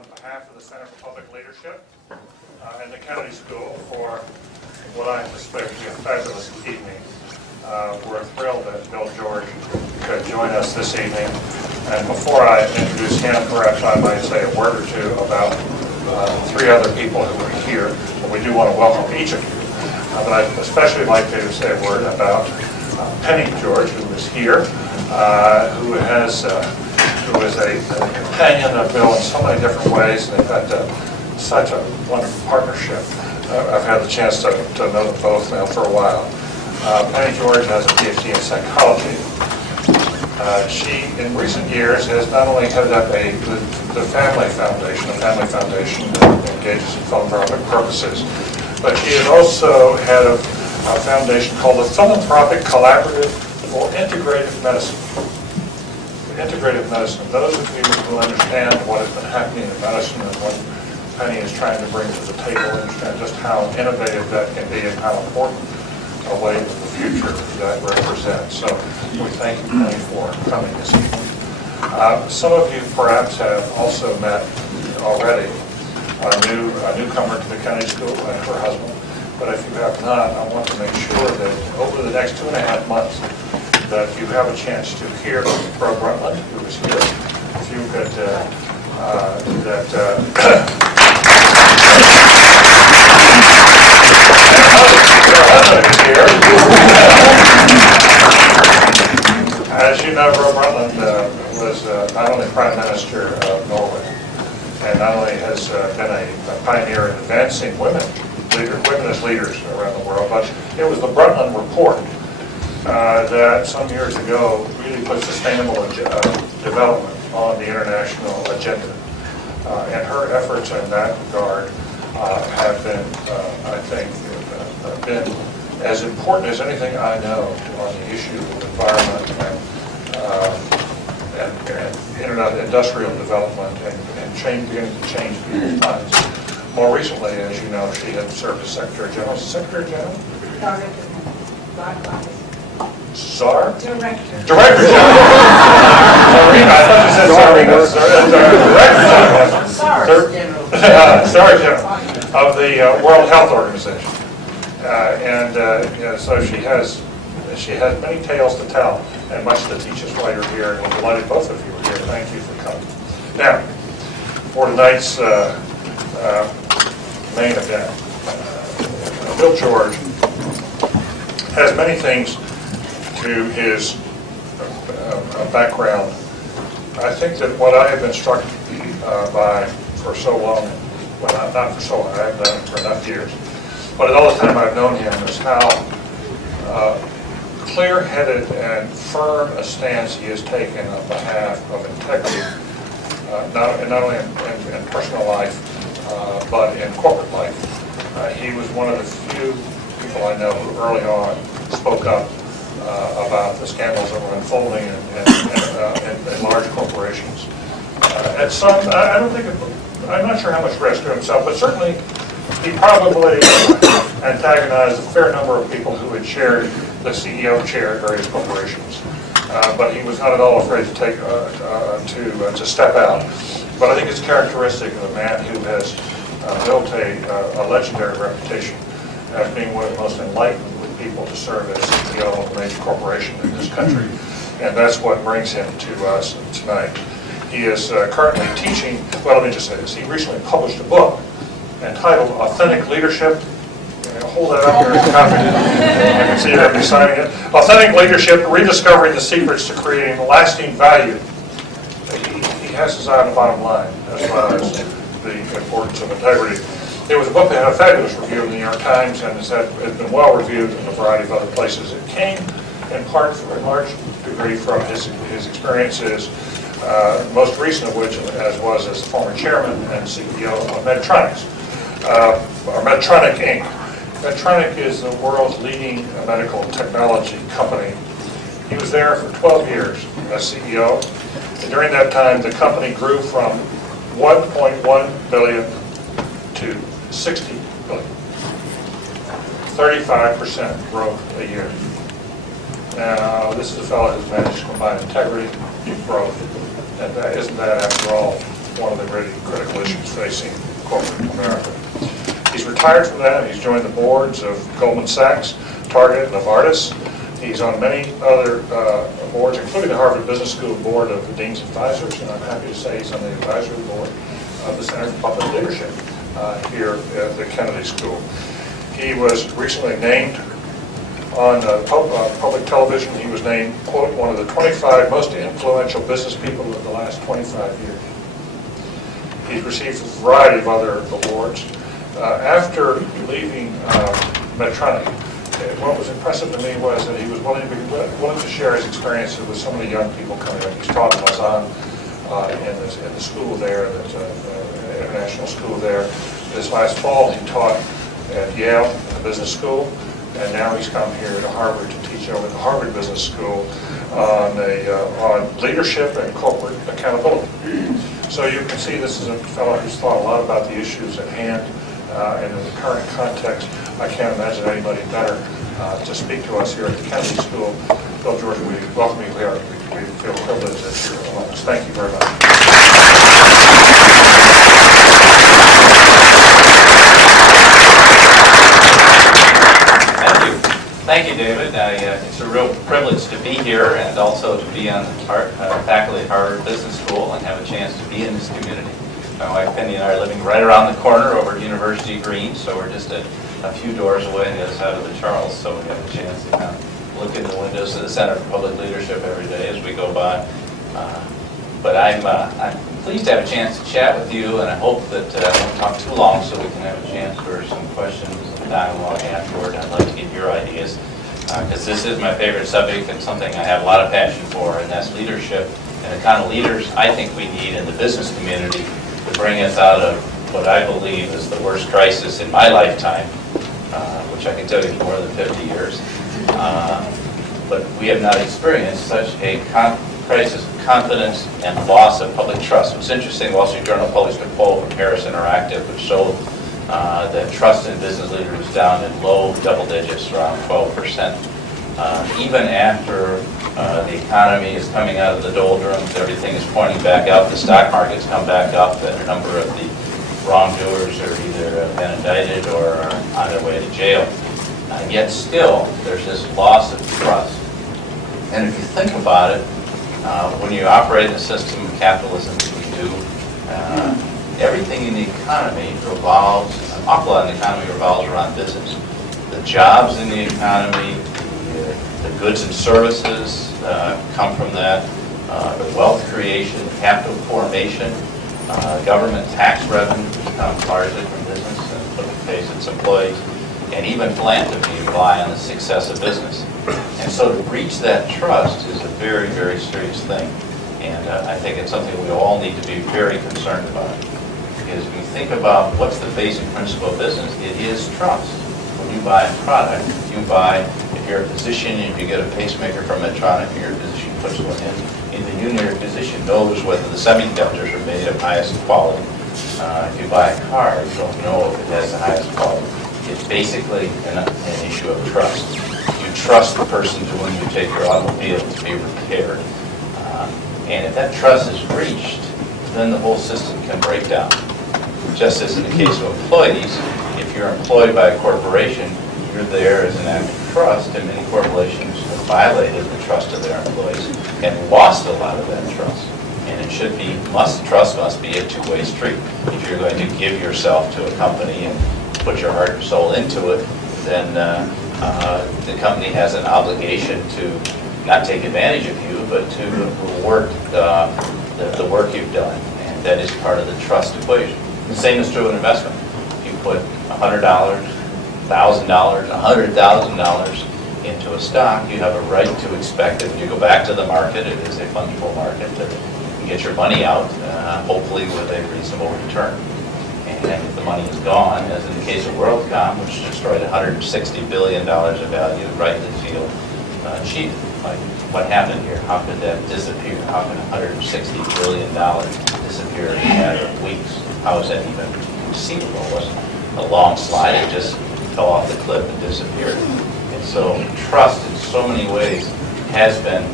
on behalf of the Center for Public Leadership and the Kennedy School for what I anticipate to be a fabulous evening. We're thrilled that Bill George could join us this evening. And before I introduce him, perhaps I might say a word or two about three other people who are here. But we do want to welcome each of you. But I'd especially like to say a word about Penny George, who is here, who is a companion of Bill in so many different ways. And they've had such a wonderful partnership. I've had the chance to know them both now for a while. Penny George has a PhD in psychology. She, in recent years, has not only headed up the family foundation, that engages in philanthropic purposes, but she is also head of a foundation called the Philanthropic Collaborative for Integrative Medicine. Integrative medicine. Those of you who understand what has been happening in medicine and what Penny is trying to bring to the table, understand just how innovative that can be and how important a way to the future that represents. So we thank you, Penny, for coming this evening. Some of you perhaps have also met already a newcomer to the Kennedy School and her husband. But if you have not, I want to make sure that over the next 2.5 months that you have a chance to hear Rob Rutland, who is here. If you could, As you know, Rob Rutland was not only Prime Minister of Norway, and not only has been a pioneer in advancing women as leaders around the world, but it was the Brundtland Report that some years ago really put sustainable development on the international agenda. And her efforts in that regard have been, I think, been as important as anything I know on the issue of environment and industrial development and beginning to change people's lives. More recently, as you know, she had served as Secretary General. Secretary General? Czar? Director General. I thought you said Director General. Sorry, General. Of the World Health Organization. So she has many tales to tell and much to teach us while you're here. And we're delighted both of you are here. Thank you for coming. Now, for tonight's main event, Bill George has many things to his background. I think that what I have been struck by for so long, well, not for so long, I have done it for enough years, but all the time I've known him is how clear-headed and firm a stance he has taken on behalf of integrity, not only in personal life, but in corporate life. He was one of the few people I know who early on spoke up about the scandals that were unfolding in large corporations. At some, I'm not sure how much risk to himself, but certainly he probably antagonized a fair number of people who had shared the CEO chair at various corporations. But he was not at all afraid to take to step out. But I think it's characteristic of a man who has built a legendary reputation as being one of the most enlightened people to serve as CEO of a major corporation in this country. And that's what brings him to us tonight. He is currently teaching, well, let me just say this, he recently published a book entitled Authentic Leadership. Hold that up here as a copy. I can see everybody signing it. Authentic Leadership, Rediscovering the Secrets to Creating Lasting Value. He has his eye on the bottom line as far as the importance of integrity. It was a book that had a fabulous review in the New York Times and has been well reviewed in a variety of other places. It came in part, in large degree, from his experiences, most recent of which was as the former chairman and CEO of Medtronic, or Medtronic Inc. Medtronic is the world's leading medical technology company. He was there for 12 years as CEO. And during that time, the company grew from 1.1 billion to 60 billion. 35% growth a year. Now, this is a fellow who's managed to combine integrity and growth. And isn't that, after all, one of the really critical issues facing corporate America. He's retired from that. He's joined the boards of Goldman Sachs, Target, and Novartis. He's on many other boards, including the Harvard Business School Board of the Dean's Advisors, and I'm happy to say he's on the advisory board of the Center for Public Leadership here at the Kennedy School. He was recently named on public television. He was named, quote, one of the 25 most influential business people of the last 25 years. He's received a variety of other awards. After leaving Medtronic, what was impressive to me was that he was willing to share his experiences with some of the young people coming up. He's taught in Lausanne in the school there, the international school there. This last fall, he taught at Yale, in the business school, and now he's come here to Harvard to teach over at the Harvard Business School on leadership and corporate accountability. So you can see this is a fellow who's thought a lot about the issues at hand, and in the current context, I can't imagine anybody better to speak to us here at the Kennedy School. Bill George, we welcome you here. We feel privileged that you're among us. Thank you very much. Thank you, David. It's a real privilege to be here and also to be on the faculty at Harvard Business School and have a chance to be in this community. My wife Penny and I are living right around the corner over at University Green, so we're just a few doors away on the other side of the Charles, so we have a chance to kind of look in the windows of the Center for Public Leadership every day as we go by. But I'm pleased to have a chance to chat with you, and I hope that I won't talk too long so we can have a chance for some questions and dialogue afterward. I'd like to get your ideas, because this is my favorite subject and something I have a lot of passion for, and that's leadership and the kind of leaders I think we need in the business community to bring us out of what I believe is the worst crisis in my lifetime, which I can tell you is more than 50 years. But we have not experienced such a crisis of confidence and loss of public trust. What's interesting, Wall Street Journal published a poll from Harris Interactive which showed that trust in business leaders is down in low double digits, around 12%. Even after the economy is coming out of the doldrums, everything is pointing back up, the stock market's come back up, and a number of the wrongdoers are either been indicted or are on their way to jail. Yet still, there's this loss of trust. And if you think about it, when you operate in a system of capitalism as we do, everything in the economy revolves, an awful lot in the economy revolves around business. The jobs in the economy, the goods and services come from that, the wealth creation, capital formation, government tax revenues come largely from business and pays its employees, and even philanthropy rely on the success of business. And so to breach that trust is a very, very serious thing. And I think it's something we all need to be very concerned about. Because when you think about what's the basic principle of business, it is trust. When you buy a product, you buy, if you're a physician and you get a pacemaker from Medtronic and your physician puts one in the unit, your physician knows whether the semiconductors are made of highest quality. If you buy a car, you don't know if it has the highest quality. It's basically an issue of trust. You trust the person to whom you take your automobile to be repaired. And if that trust is breached, then the whole system can break down. Just as in the case of employees, if you're employed by a corporation, you're there as an act of trust, and many corporations have violated the trust of their employees and lost a lot of that trust. And it should be, trust must be a two-way street. If you're going to give yourself to a company and put your heart and soul into it, then the company has an obligation to not take advantage of you, but to reward the work you've done. And that is part of the trust equation. The same is true in investment. If you put $100, $1,000, $100,000 into a stock, you have a right to expect that when you go back to the market, it is a fungible market, that you can get your money out, hopefully with a reasonable return. And if the money is gone, as in the case of WorldCom, which destroyed $160 billion of value, rightly feel cheated. Like, what happened here? How could that disappear? How could $160 billion disappear in a matter of weeks? How is that even conceivable? It wasn't a long slide. It just fell off the cliff and disappeared. And so trust in so many ways has been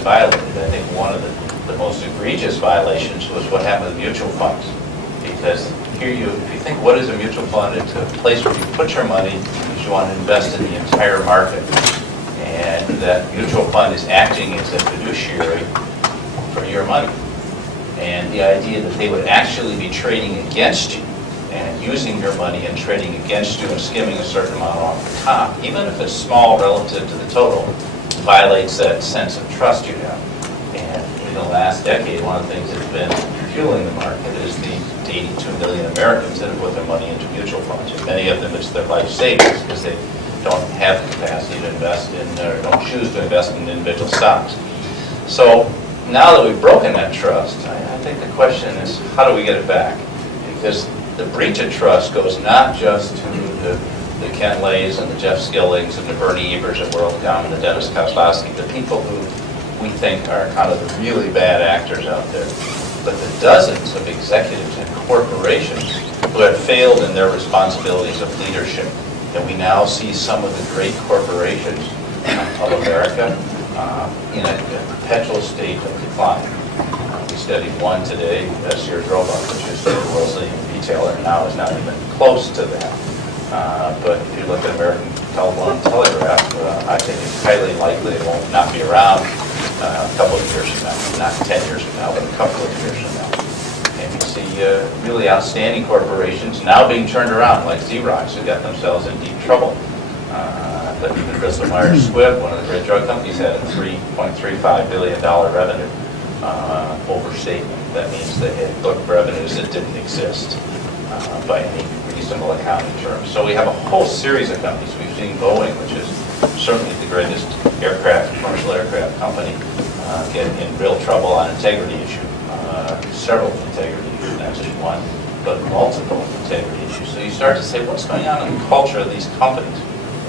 violated. I think one of the most egregious violations was what happened with mutual funds. Because here if you think, what is a mutual fund? It's a place where you put your money because you want to invest in the entire market. And that mutual fund is acting as a fiduciary for your money. And the idea that they would actually be trading against you and using your money and trading against you and skimming a certain amount off the top, even if it's small relative to the total, violates that sense of trust you have. And in the last decade, one of the things that's been fueling the market is the 82 million Americans that have put their money into mutual funds. And many of them, it's their life savings because they don't have the capacity to invest in, or don't choose to invest in individual stocks. So now that we've broken that trust, I think the question is, how do we get it back? Because the breach of trust goes not just to the Ken Lays and the Jeff Skillings and the Bernie Ebers at WorldCom and the Dennis Kozlowski, the people who we think are kind of the really bad actors out there, but the dozens of executives and corporations who have failed in their responsibilities of leadership. And we now see some of the great corporations of America in a perpetual state of decline. We studied one today, Sears Roebuck, which is the world's leading retailer, and now is not even close to that. But if you look at American Telephone and Telegraph, I think it's highly likely it will not be around a couple of years from now, not 10 years from now, but a couple of years from now. And you see really outstanding corporations now being turned around, like Xerox, who got themselves in deep trouble. But the Bristol Myers Squibb, one of the great drug companies, had a $3.35 billion revenue overstatement. That means they had booked revenues that didn't exist by any reasonable accounting terms. So we have a whole series of companies. We've seen Boeing, which is certainly the greatest commercial aircraft company, get in real trouble on integrity issue. Several integrity issues, not just one, but multiple integrity issues. So you start to say, what's going on in the culture of these companies?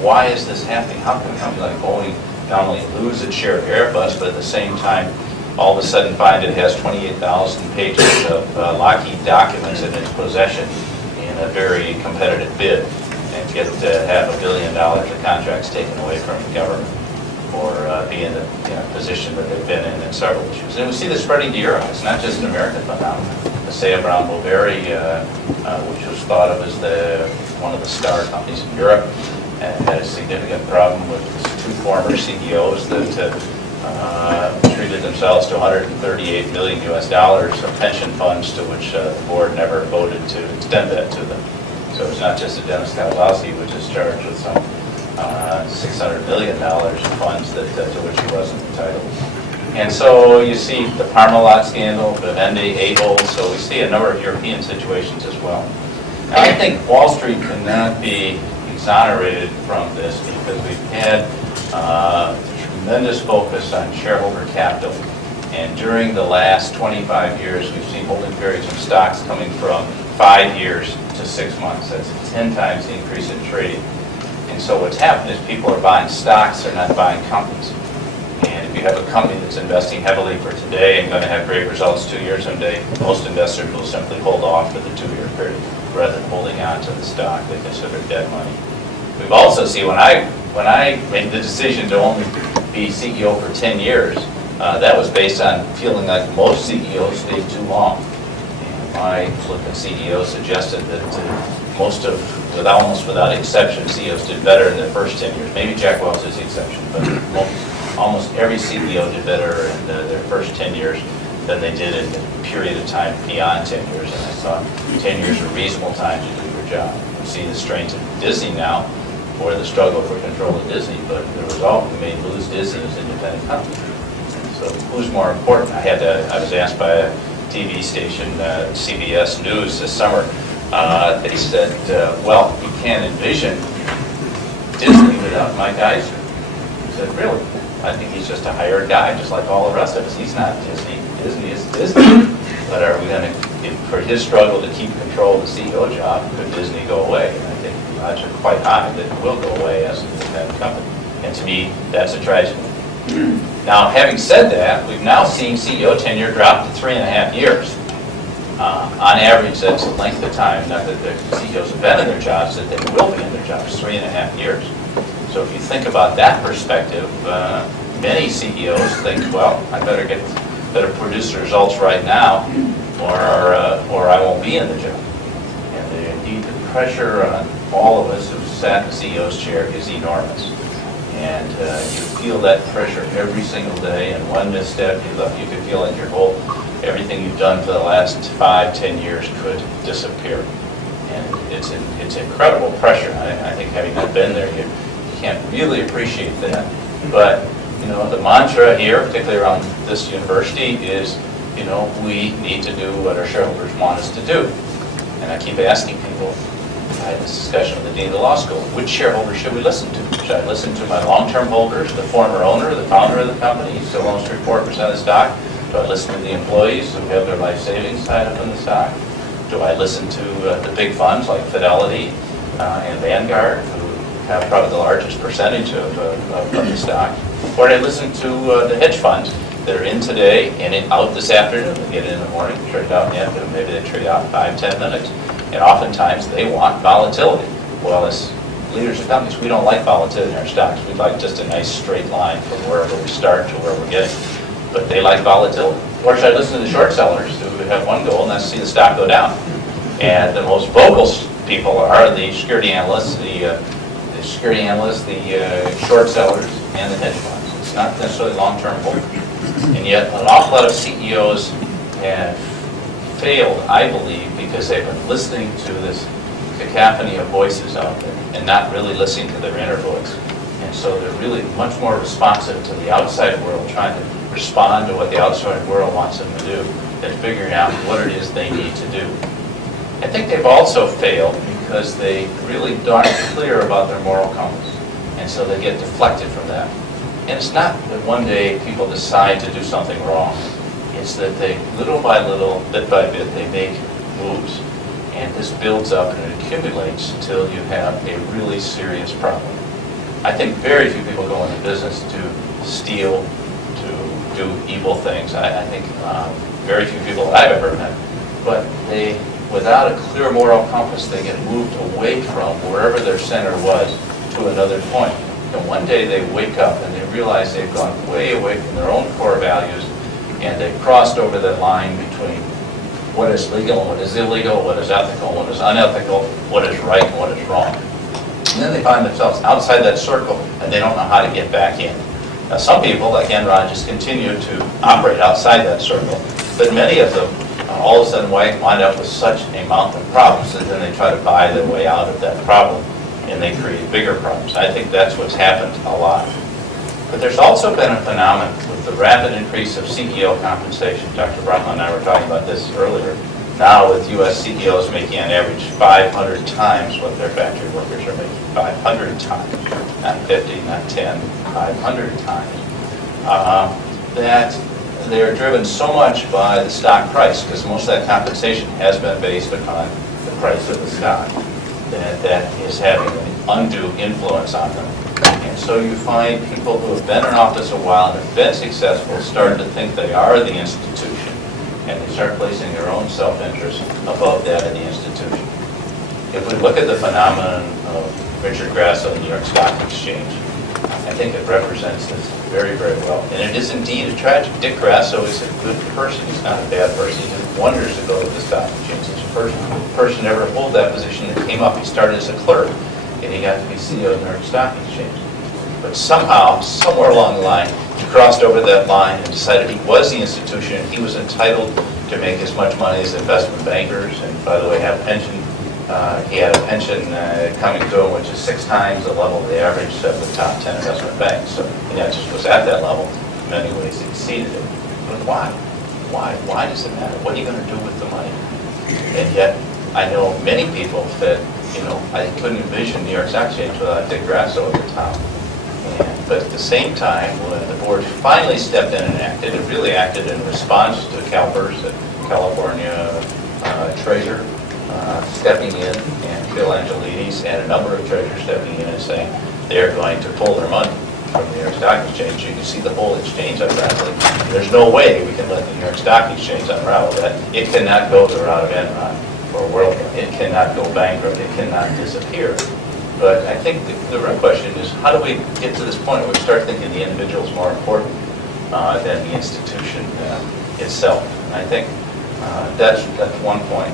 Why is this happening? How can a company like Boeing not only lose its share of Airbus, but at the same time, all of a sudden find it has 28,000 pages of Lockheed documents in its possession in a very competitive bid, and get to have $1 billion of contracts taken away from the government, or be in the position that they've been in several issues. And we see this spreading to Europe. It's not just an American phenomenon. The Sea Brown Boveri, which was thought of as one of the star companies in Europe, and had a significant problem with its two former CEOs that treated themselves to $138 million of pension funds, to which the board never voted to extend that to them. So it's not just a Dennis Kozlowski, which is charged with some $600 million of funds to which he wasn't entitled. And so you see the Parmalat scandal, Vivendi, Able, so we see a number of European situations as well. Now, I think Wall Street cannot be exonerated from this because we've had tremendous focus on shareholder capital. And during the last 25 years, we've seen holding periods of stocks coming from 5 years to 6 months. That's a 10 times increase in trading. And so what's happened is people are buying stocks, they're not buying companies. And if you have a company that's investing heavily for today and going to have great results 2 years someday, most investors will simply hold off for the 2-year period rather than holding on to the stock. They consider it dead money. We've also seen when I made the decision to only be CEO for 10 years, that was based on feeling like most CEOs stayed too long. And my look at CEOs suggested that almost without exception, CEOs did better in their first 10 years. Maybe Jack Welch is the exception, but almost every CEO did better in their first 10 years than they did in the period of time beyond 10 years. And I thought 10 years are a reasonable time to do your job. We see the strains of Disney now, for the struggle for control of Disney, but the result, we may lose Disney as an independent company. So who's more important? I was asked by a TV station, CBS News this summer. They said, well, you can't envision Disney without Mike Eisner. I said, really? I think he's just a hired guy, just like all the rest of us. He's not Disney. Disney is Disney. But are we going to, for his struggle to keep control of the CEO job, could Disney go away? And I think the odds are quite high that it will go away as an independent company. And to me, that's a tragedy. Now, having said that, we've now seen CEO tenure drop to 3.5 years. On average, that's the length of time, not that the CEOs have been in their jobs, that they will be in their jobs, 3.5 years. So if you think about that perspective, many CEOs think, well, I better produce the results right now, or I won't won't be in the job. And indeed, the pressure on all of us who sat in the CEO's chair is enormous. And you feel that pressure every single day, and one misstep, you could feel like everything you've done for the last 5-10 years could disappear. And it's incredible pressure. I think having not been there, you can't really appreciate that. But the mantra here, particularly around this university, is we need to do what our shareholders want us to do. And I keep asking people, I had this discussion with the dean of the law school, which shareholders should we listen to? Should I listen to my long-term holders, the former owner, the founder of the company, who still owns 3-4% of the stock? Do I listen to the employees who have their life savings tied up in the stock? Do I listen to the big funds like Fidelity and Vanguard, who have probably the largest percentage of the stock? Or do I listen to the hedge funds that are in today and out this afternoon? They get in the morning, trade out in the afternoon, maybe they trade out 5-10 minutes. And oftentimes they want volatility. Well, as leaders of companies, we don't like volatility in our stocks. We'd like just a nice straight line from wherever we start to where we're getting. But they like volatility. Or should I listen to the short sellers who have one goal, and that's to see the stock go down? And the most vocal people are the security analysts, the short sellers, and the hedge funds. It's not necessarily long-term holders. And yet, an awful lot of CEOs have failed, I believe, because they've been listening to this cacophony of voices out there and not really listening to their inner voice. And so they're really much more responsive to the outside world, trying to respond to what the outside world wants them to do than figuring out what it is they need to do. I think they've also failed because they really aren't clear about their moral compass. And so they get deflected from that. And it's not that one day people decide to do something wrong. It's that they, little by little, bit by bit, they make moves. And this builds up and it accumulates until you have a really serious problem. I think very few people go into business to steal, to do evil things. I think very few people that I've ever met. But they, without a clear moral compass, they get moved away from wherever their center was to another point. And one day they wake up and they realize they've gone way away from their own core values, and they've crossed over that line between what is legal and what is illegal, what is ethical and what is unethical, what is right and what is wrong. And then they find themselves outside that circle and they don't know how to get back in. Now some people, like Enron, just continue to operate outside that circle, but many of them all of a sudden wind up with such a mountain of problems that then they try to buy their way out of that problem and they create bigger problems. I think that's what's happened a lot. But there's also been a phenomenon with the rapid increase of CEO compensation. Dr. Brundtland and I were talking about this earlier. Now with U.S. CEOs making on average 500 times what their factory workers are making. 500 times. Not 50, not 10, 500 times. That they're driven so much by the stock price, because most of that compensation has been based upon the price of the stock, that is having an undue influence on them. And so you find people who have been in office a while and have been successful start to think they are the institution, and they start placing their own self-interest above that of the institution. If we look at the phenomenon of Richard Grasso and the New York Stock Exchange, I think it represents this very, very well. And it is indeed a tragedy. Dick Grasso is a good person. He's not a bad person. He did wonders to go to the stock exchange. Such a person never hold that position that came up. He started as a clerk, and he got to be CEO of the New York Stock Exchange. But somehow, somewhere along the line, he crossed over that line and decided he was the institution and he was entitled to make as much money as investment bankers, and by the way, have pension. He had a pension coming to him, which is 6 times the level of the average of the top 10 investment banks. So he not just was at that level, in many ways he exceeded it. But why? Why does it matter? What are you going to do with the money? And yet, I know many people that, I couldn't envision New York Stock Exchange without Dick Grasso at the top. But at the same time, when the board finally stepped in and acted, it really acted in response to CalPERS, the California treasurer, stepping in, and Phil Angelides and a number of treasurers stepping in and saying they're going to pull their money from the New York Stock Exchange. You can see the whole exchange unraveling. There's no way we can let the New York Stock Exchange unravel that. It cannot go the route of Enron or WorldCom. It cannot go bankrupt. It cannot disappear. But I think the real question is, how do we get to this point where we start thinking the individual is more important than the institution itself? And I think that's one point.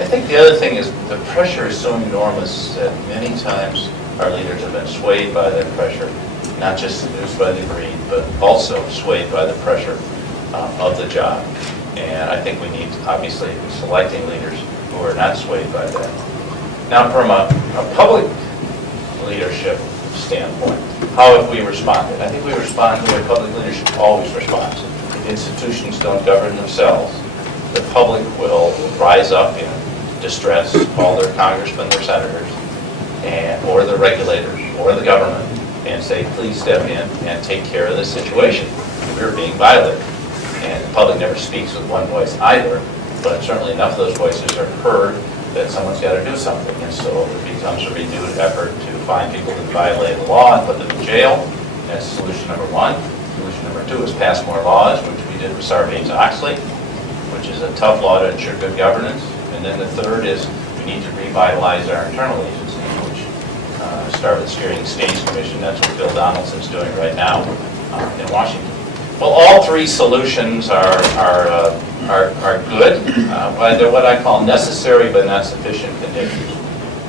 I think the other thing is the pressure is so enormous that many times our leaders have been swayed by that pressure, not just seduced by the greed, but also swayed by the pressure of the job. And I think we need, obviously, selecting leaders who are not swayed by that. Now, from a public leadership standpoint, how have we responded? I think we respond the way public leadership always responds. If institutions don't govern themselves, the public will rise up in distress, call their congressmen, their senators, or the regulators, or the government, and say, please step in and take care of this situation. We're being violated. And the public never speaks with one voice either, but certainly enough of those voices are heard that someone's got to do something. And so it becomes a renewed effort to find people who violate the law and put them in jail. That's solution number one. Solution number two is pass more laws, which we did with Sarbanes-Oxley, which is a tough law to ensure good governance. And then the third is we need to revitalize our internal agencies, which start with the Security and Exchange Commission. That's what Bill Donaldson's doing right now in Washington. Well, all three solutions are good, but they're what I call necessary but not sufficient conditions.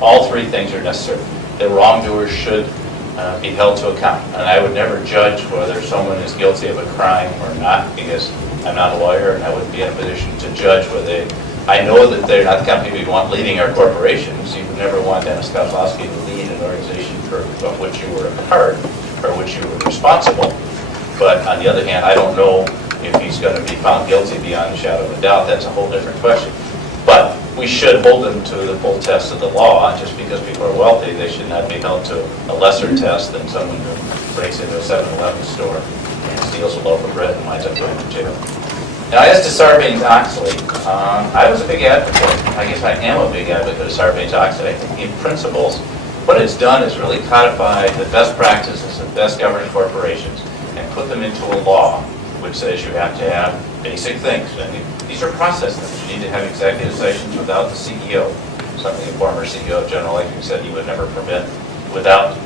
All three things are necessary. The wrongdoers should be held to account, and I would never judge whether someone is guilty of a crime or not, because I'm not a lawyer and I wouldn't be in a position to judge whether they. I know that they're not the company we want leading our corporations. You would never want Dennis Kozlowski to lead an organization of which you were a part or which you were responsible. But on the other hand, I don't know if he's going to be found guilty beyond a shadow of a doubt. That's a whole different question. But we should hold them to the full test of the law. Just because people are wealthy, they should not be held to a lesser test than someone who breaks into a 7-Eleven store and steals a loaf of bread and winds up going to jail. Now, as to Sarbanes-Oxley, I was a big advocate. I guess I am a big advocate of Sarbanes-Oxley. I think in principles, what it's done is really codified the best practices of best governed corporations and put them into a law which says you have to have basic things. And these are process things. You need to have executive sessions without the CEO, something the former CEO of General Electric said he would never permit, without,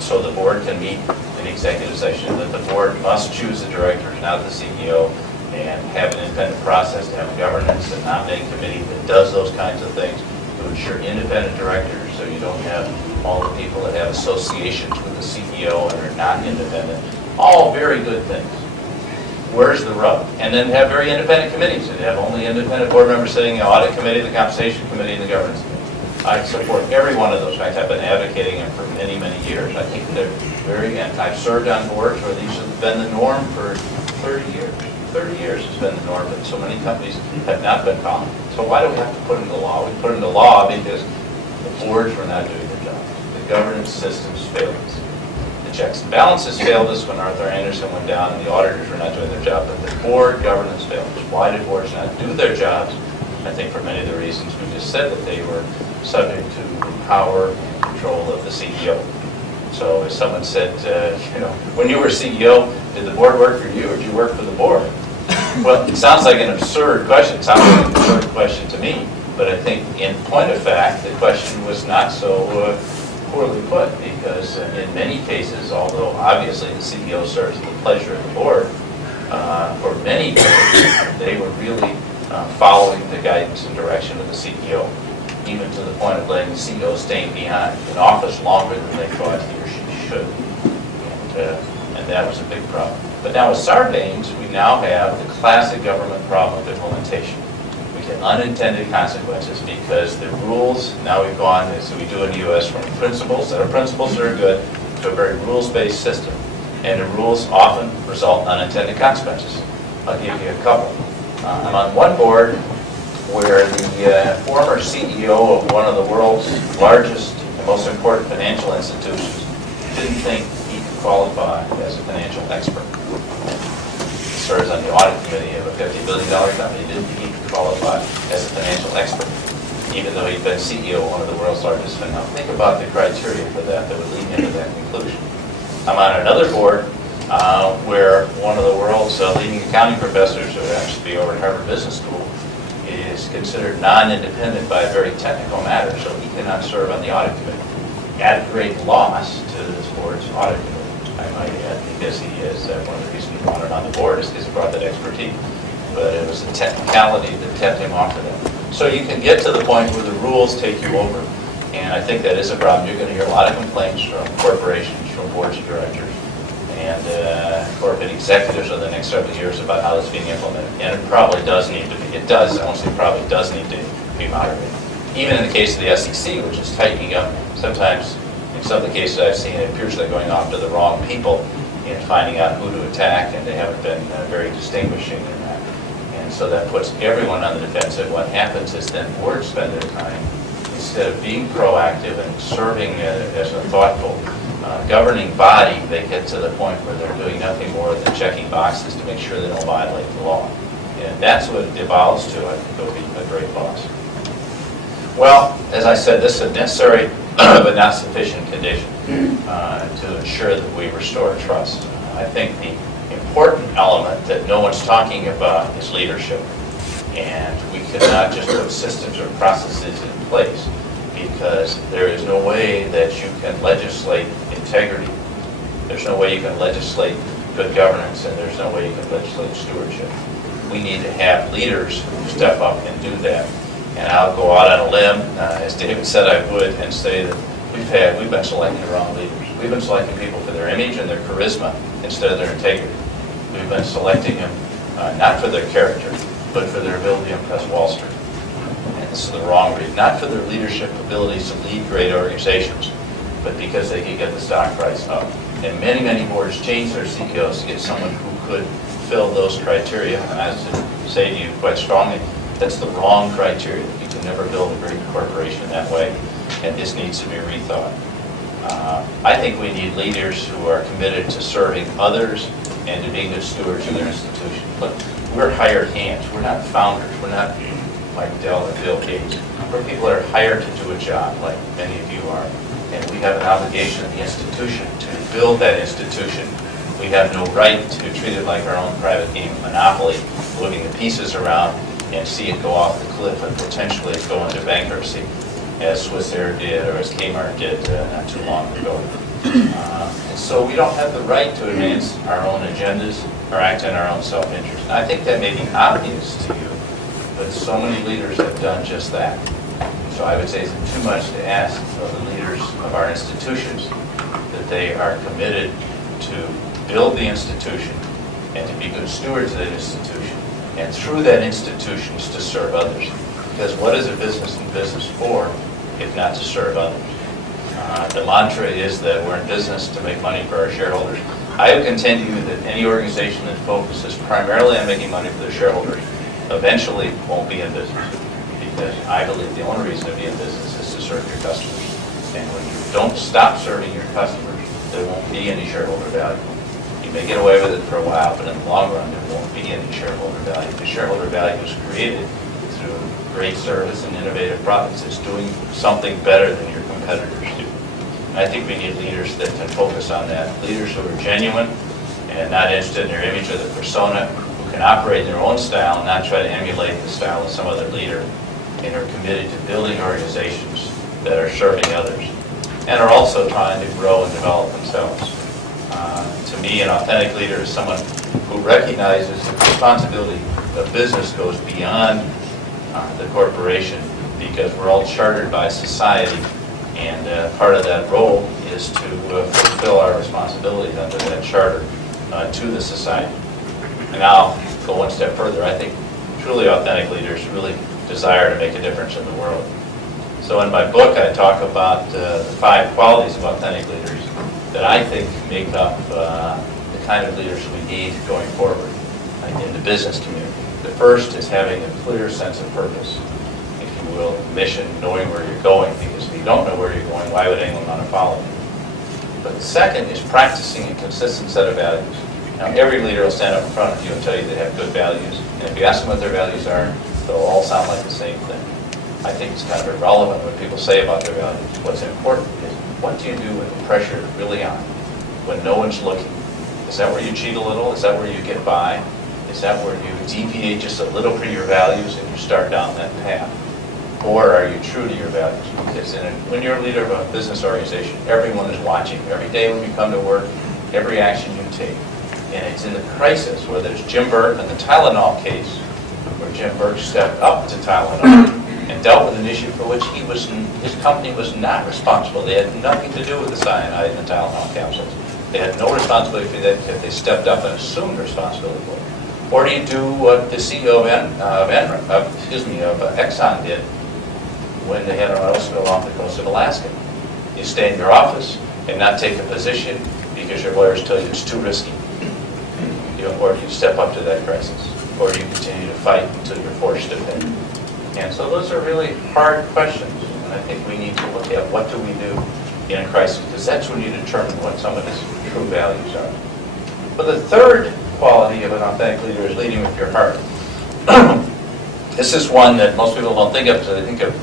so the board can meet in executive session, that the board must choose the directors, not the CEO, and have an independent process to have a governance and nominating committee that does those kinds of things to ensure independent directors, so you don't have all the people that have associations with the CEO and are not independent. All very good things. Where's the rub? And then have very independent committees and have only independent board members sitting in the audit committee, the compensation committee, and the governance committee. I support every one of those. In fact, I've been advocating them for many, many years. I think they're very, and I've served on boards where these have been the norm for 30 years. 30 years has been the norm, but so many companies have not been following. So why do we have to put it into law? We put it into law because the boards were not doing their job. The governance systems failed us. The checks and balances failed us when Arthur Andersen went down and the auditors were not doing their job, but the board governance failed us. Why did boards not do their jobs? I think for many of the reasons we just said, that they were subject to the power and control of the CEO. So if someone said, when you were CEO, did the board work for you or did you work for the board? Well, it sounds like an absurd question. It sounds like an absurd question to me. But I think in point of fact, the question was not so poorly put, because in many cases, although obviously the CEO serves at the pleasure of the board, for many years, they were really following the guidance and direction of the CEO, even to the point of letting the CEO stay behind in office longer than they thought he or she should. And that was a big problem. But now with Sarbanes, we now have the classic government problem of implementation. We get unintended consequences because the rules, now we've gone, as we do in the U.S., from principles that are good to a very rules-based system. And the rules often result in unintended consequences. I'll give you a couple. I'm on one board where the former CEO of one of the world's largest and most important financial institutions didn't think he could qualify as a financial expert. He serves on the audit committee of a $50 billion company. He didn't think he could qualify as a financial expert, even though he'd been CEO of one of the world's largest. And now think about the criteria for that would lead him to that conclusion. I'm on another board where one of the world's leading accounting professors, who happens to be over at Harvard Business School, is considered non-independent by a very technical matter, so he cannot serve on the audit committee. At great loss to this board's audit committee, I might add, because he is, one of the reasons he wanted on the board is because he brought that expertise. But it was the technicality that kept him off of them. So you can get to the point where the rules take you over. And I think that is a problem. You're going to hear a lot of complaints from corporations, from boards of directors, and corporate executives over the next several years about how it's being implemented. And it probably does need to be, I won't say probably does need to be moderated. Even in the case of the SEC, which is tightening up, sometimes in some of the cases I've seen, it appears they're going after the wrong people in finding out who to attack, and they haven't been very distinguishing in that. And so that puts everyone on the defensive. What happens is then boards spend their time, instead of being proactive and serving as a thoughtful governing body, they get to the point where they're doing nothing more than checking boxes to make sure they don't violate the law. And that's what it devolves to. I think it'll be a great loss. Well, as I said, this is a necessary but not sufficient condition to ensure that we restore trust. I think the important element that no one's talking about is leadership. And we cannot just put systems or processes in place, because there is no way that you can legislate integrity. There's no way you can legislate good governance, and there's no way you can legislate stewardship. We need to have leaders who step up and do that. And I'll go out on a limb, as David said I would, and say that we've been selecting the wrong leaders. We've been selecting people for their image and their charisma instead of their integrity. We've been selecting them not for their character, but for their ability to impress Wall Street. And this is the wrong reason. Not for their leadership abilities to lead great organizations, but because they can get the stock price up. And many, many boards change their CEOs to get someone who could fill those criteria. And I would say to you quite strongly, that's the wrong criteria. You can never build a great corporation that way, and this needs to be rethought. I think we need leaders who are committed to serving others and to being good stewards of their institution. Look, we're hired hands. We're not founders. We're not like Dell or Bill Gates. We're people that are hired to do a job, like many of you are. And we have an obligation of the institution to build that institution. We have no right to treat it like our own private game of Monopoly, moving the pieces around and see it go off the cliff and potentially go into bankruptcy, as Swissair did or as Kmart did not too long ago. And so we don't have the right to advance our own agendas or act in our own self-interest. And I think that may be obvious to you, but so many leaders have done just that. So I would say it's too much to ask of the leaders of our institutions that they are committed to build the institution and to be good stewards of that institution, and through that institution to serve others. Because what is a business in business for if not to serve others? The mantra is that we're in business to make money for our shareholders. I would contend to you that any organization that focuses primarily on making money for their shareholders eventually won't be in business. Because I believe the only reason to be in business is to serve your customers. And when you don't stop serving your customers, there won't be any shareholder value. You may get away with it for a while, but in the long run, there won't be any shareholder value. The shareholder value is created through great service and innovative products. It's doing something better than your competitors do. And I think we need leaders that can focus on that. Leaders who are genuine and not interested in their image or the persona, who can operate in their own style and not try to emulate the style of some other leader, and are committed to building organizations that are serving others and are also trying to grow and develop themselves. To me, an authentic leader is someone who recognizes the responsibility of business goes beyond the corporation, because we're all chartered by society, and part of that role is to fulfill our responsibility under that charter to the society. And I'll go one step further. I think truly authentic leaders really desire to make a difference in the world. So in my book, I talk about the 5 qualities of authentic leaders that I think make up the kind of leaders we need going forward in the business community. The first is having a clear sense of purpose, if you will, mission, knowing where you're going, because if you don't know where you're going, why would anyone want to follow you? But the second is practicing a consistent set of values. Now, every leader will stand up in front of you and tell you they have good values, and if you ask them what their values are, they'll all sound like the same thing. I think it's kind of irrelevant what people say about their values. What's important is, what do you do when the pressure is really on, when no one's looking? Is that where you cheat a little? Is that where you get by? Is that where you deviate just a little from your values and you start down that path? Or are you true to your values? Because when you're a leader of a business organization, everyone is watching. Every day when you come to work, every action you take. And it's in the crisis, whether it's Jim Burke in the Tylenol case, where Jim Burke stepped up to Tylenol dealt with an issue for which his company was not responsible. They had nothing to do with the cyanide in the Tylenol capsules. They had no responsibility for that if they stepped up and assumed responsibility for it. Or do you do what the CEO of Exxon did when they had an oil spill off the coast of Alaska? You stay in your office and not take a position because your lawyers tell you it's too risky. Or do you step up to that crisis? Or do you continue to fight until you're forced to pay? And so those are really hard questions. And I think we need to look at what do we do in a crisis, because that's when you determine what somebody's true values are. But the third quality of an authentic leader is leading with your heart. This is one that most people don't think of, because they think of,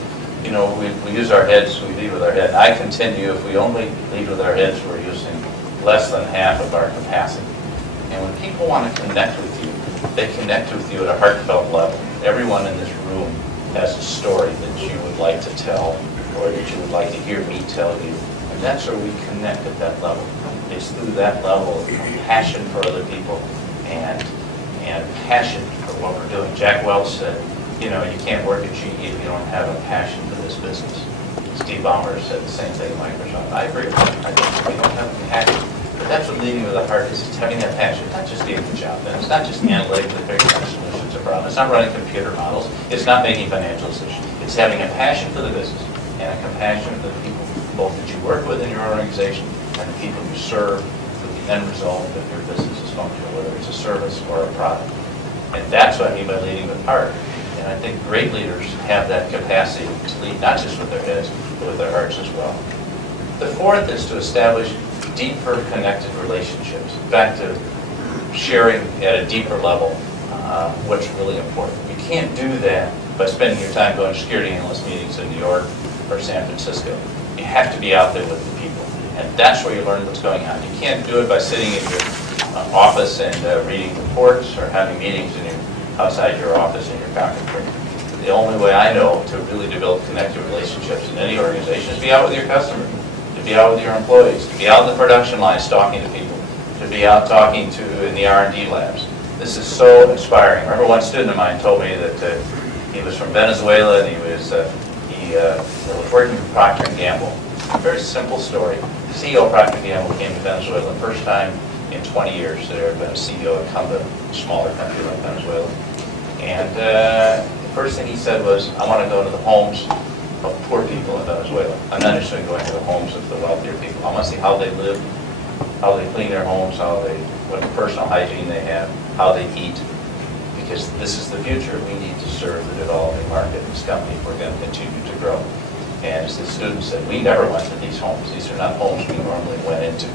we use our heads, we lead with our head. I contend to you, if we only lead with our heads, we're using less than half of our capacity. And when people want to connect with you, they connect with you at a heartfelt level. Everyone in this room has a story that you would like to tell, or that you would like to hear me tell you. And that's where we connect at that level. It's through that level of compassion for other people and passion for what we're doing. Jack Welch said, you can't work at GE if you don't have a passion for this business. Steve Ballmer said the same thing at Microsoft. I agree with that. I think we don't have a passion. But that's what leading with the heart is. It's having that passion, not just getting the job done. It's not just analytically figuring out solutions to problems. It's not running computer models. It's not making financial decisions. It's having a passion for the business and a compassion for the people, both that you work with in your organization and the people you serve, with the end result of your business is functional, whether it's a service or a product. And that's what I mean by leading with heart. And I think great leaders have that capacity to lead, not just with their heads, but with their hearts as well. The fourth is to establish deeper connected relationships, back to sharing at a deeper level what's really important. You can't do that by spending your time going to security analyst meetings in New York or San Francisco. You have to be out there with the people, and that's where you learn what's going on. You can't do it by sitting in your office and reading reports or having meetings outside your office in your conference room. The only way I know to really develop connected relationships in any organization is to be out with your customers, to be out with your employees, to be out in the production lines talking to people, to be out talking to in the R&D labs. This is so inspiring. I remember one student of mine told me that he was from Venezuela and he was working with Procter & Gamble. A very simple story. The CEO of Procter & Gamble came to Venezuela the first time in 20 years that there had been a CEO that come to a smaller country like Venezuela. And the first thing he said was, I want to go to the homes of poor people in Venezuela. I'm not interested in going to the homes of the wealthier people. I want to see how they live, how they clean their homes, what personal hygiene they have, how they eat. Because this is the future. We need to serve the developing market in this company if we're going to continue to grow. And as the student said, we never went to these homes. These are not homes we normally went into.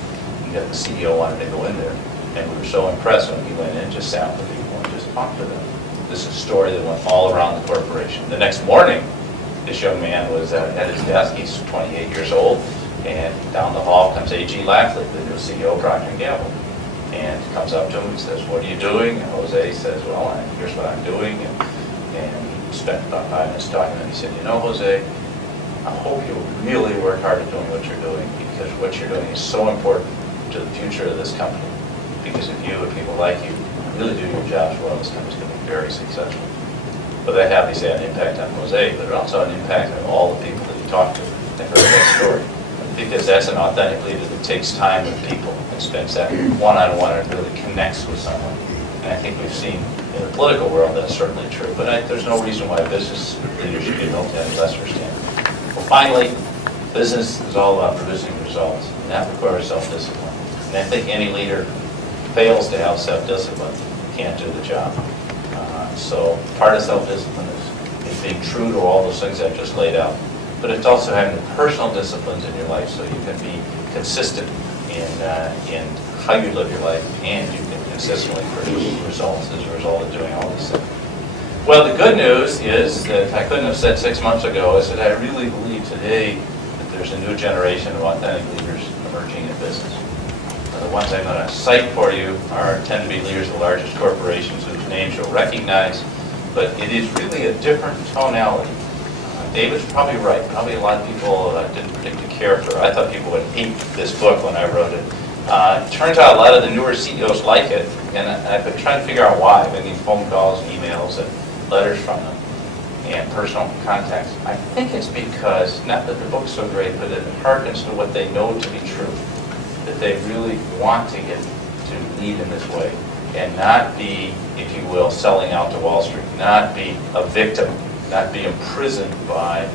The CEO wanted to go in there, and we were so impressed when he went in, just sat with people and just talked to them. This is a story that went all around the corporation. The next morning, this young man was at his desk. He's 28 years old, and down the hall comes A.G. Lafley, the new CEO of Procter & Gamble, and comes up to him and says, what are you doing? And Jose says, well, here's what I'm doing. And he spent about 5 minutes talking, and he said, Jose, I hope you really work hard at doing what you're doing, because what you're doing is so important to the future of this company. Because if you and people like you really do your jobs well, this company's going to be very successful. But that obviously had an impact on Jose, but it also had an impact on all the people that you talk to and heard that story. Because that's an authentic leader that takes time with people and spends that one-on-one and really connects with someone. And I think we've seen in the political world that's certainly true. But there's no reason why business leaders should be built to any lesser standard. Well, finally, business is all about producing results, and that requires self-discipline. And I think any leader fails to have self-discipline can't do the job. So part of self-discipline is being true to all those things I've just laid out. But it's also having the personal disciplines in your life so you can be consistent in how you live your life, and you can consistently produce results as a result of doing all these things. Well, the good news is that I couldn't have said 6 months ago, is that I really believe today that there's a new generation of authentic leaders emerging in business. The ones I'm going to cite for you tend to be leaders of the largest corporations whose names you'll recognize, but it is really a different tonality. David's probably right. Probably a lot of people didn't predict the character. I thought people would hate this book when I wrote it. It turns out a lot of the newer CEOs like it, and I've been trying to figure out why. I've been getting phone calls, emails, and letters from them. and personal contacts. I think it's because, not that the book's so great, but it harkens to what they know to be true, that they really want to get to lead in this way and not be, if you will, selling out to Wall Street, not be a victim, not be imprisoned by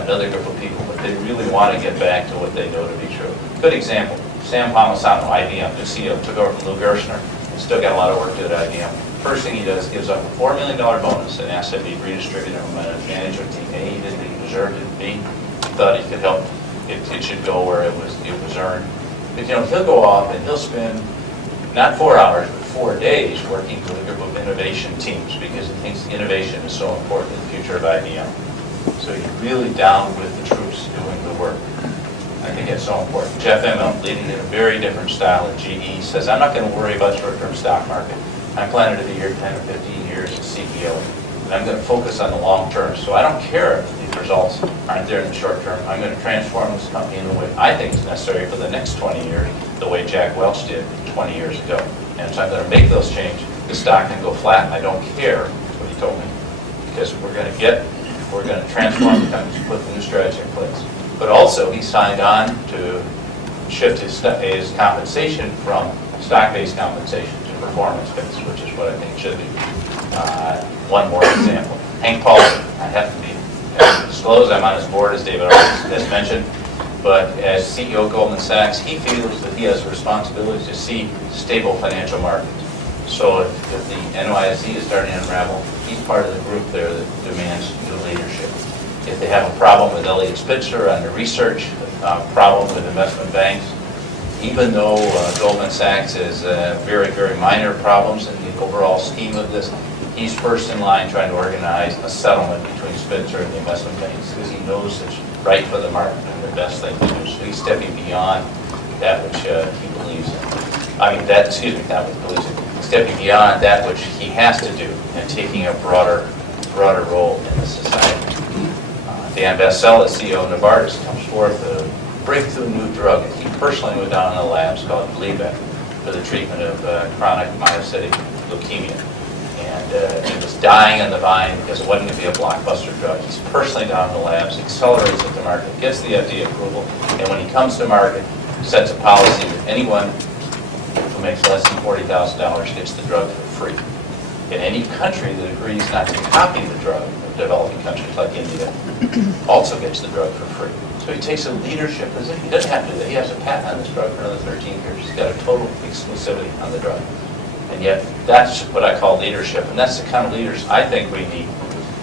another group of people, but they really want to get back to what they know to be true. Good example, Sam Palmisano, IBM, the CEO, took over from Lou Gerstner, and still got a lot of work to do at IBM. First thing he does, gives up a $4 million bonus and asks it to be redistributed among a management team. A, he didn't think he deserved it. B, he thought he could help. It should go where it was earned. But he'll go off and he'll spend not 4 hours, but 4 days working with a group of innovation teams because he thinks innovation is so important in the future of IBM. So he's really down with the troops doing the work. I think that's so important. Jeff Immelt, leading in a very different style at GE, says, I'm not going to worry about short-term stock market. I'm planning to be here 10 or 15 years as CEO, and I'm going to focus on the long term. So I don't care if these results aren't there in the short term. I'm going to transform this company in the way I think is necessary for the next 20 years, the way Jack Welch did 20 years ago. And so I'm going to make those changes. The stock can go flat, and I don't care what he told me, because we're going to transform the company, put the new strategy in place. But also, he signed on to shift his compensation from stock-based compensation to performance-based, which is what I think should be. One more example. Hank Paulson, I have to disclose, I'm on his board, as David already has mentioned, but as CEO of Goldman Sachs, he feels that he has a responsibility to see stable financial markets. So if the NYSE is starting to unravel, he's part of the group there that demands new leadership. If they have a problem with Elliott Spitzer on the research, problem with investment banks, even though Goldman Sachs has very, very minor problems in the overall scheme of this, he's first in line trying to organize a settlement between Spitzer and the investment banks because he knows it's right for the market and the best thing to do. So he's stepping beyond that which he believes in. I mean, that, excuse me, not what he believes in. Stepping beyond that which he has to do and taking a broader role in the society. Dan Bassell, the CEO of Novartis, comes forth with a breakthrough new drug. And he personally went down in the labs called Gleevec for the treatment of chronic myocytic leukemia. And it was dying on the vine because it wasn't going to be a blockbuster drug. He's personally down in the labs, accelerates it to market, gets the FDA approval, and when he comes to market, sets a policy that anyone who makes less than $40,000 gets the drug for free. In any country that agrees not to copy the drug, developing countries like India, also gets the drug for free. So he takes a leadership position. He doesn't have to do that. He has a patent on this drug for another 13 years. He's got a total exclusivity on the drug. And yet, that's what I call leadership. And that's the kind of leaders I think we need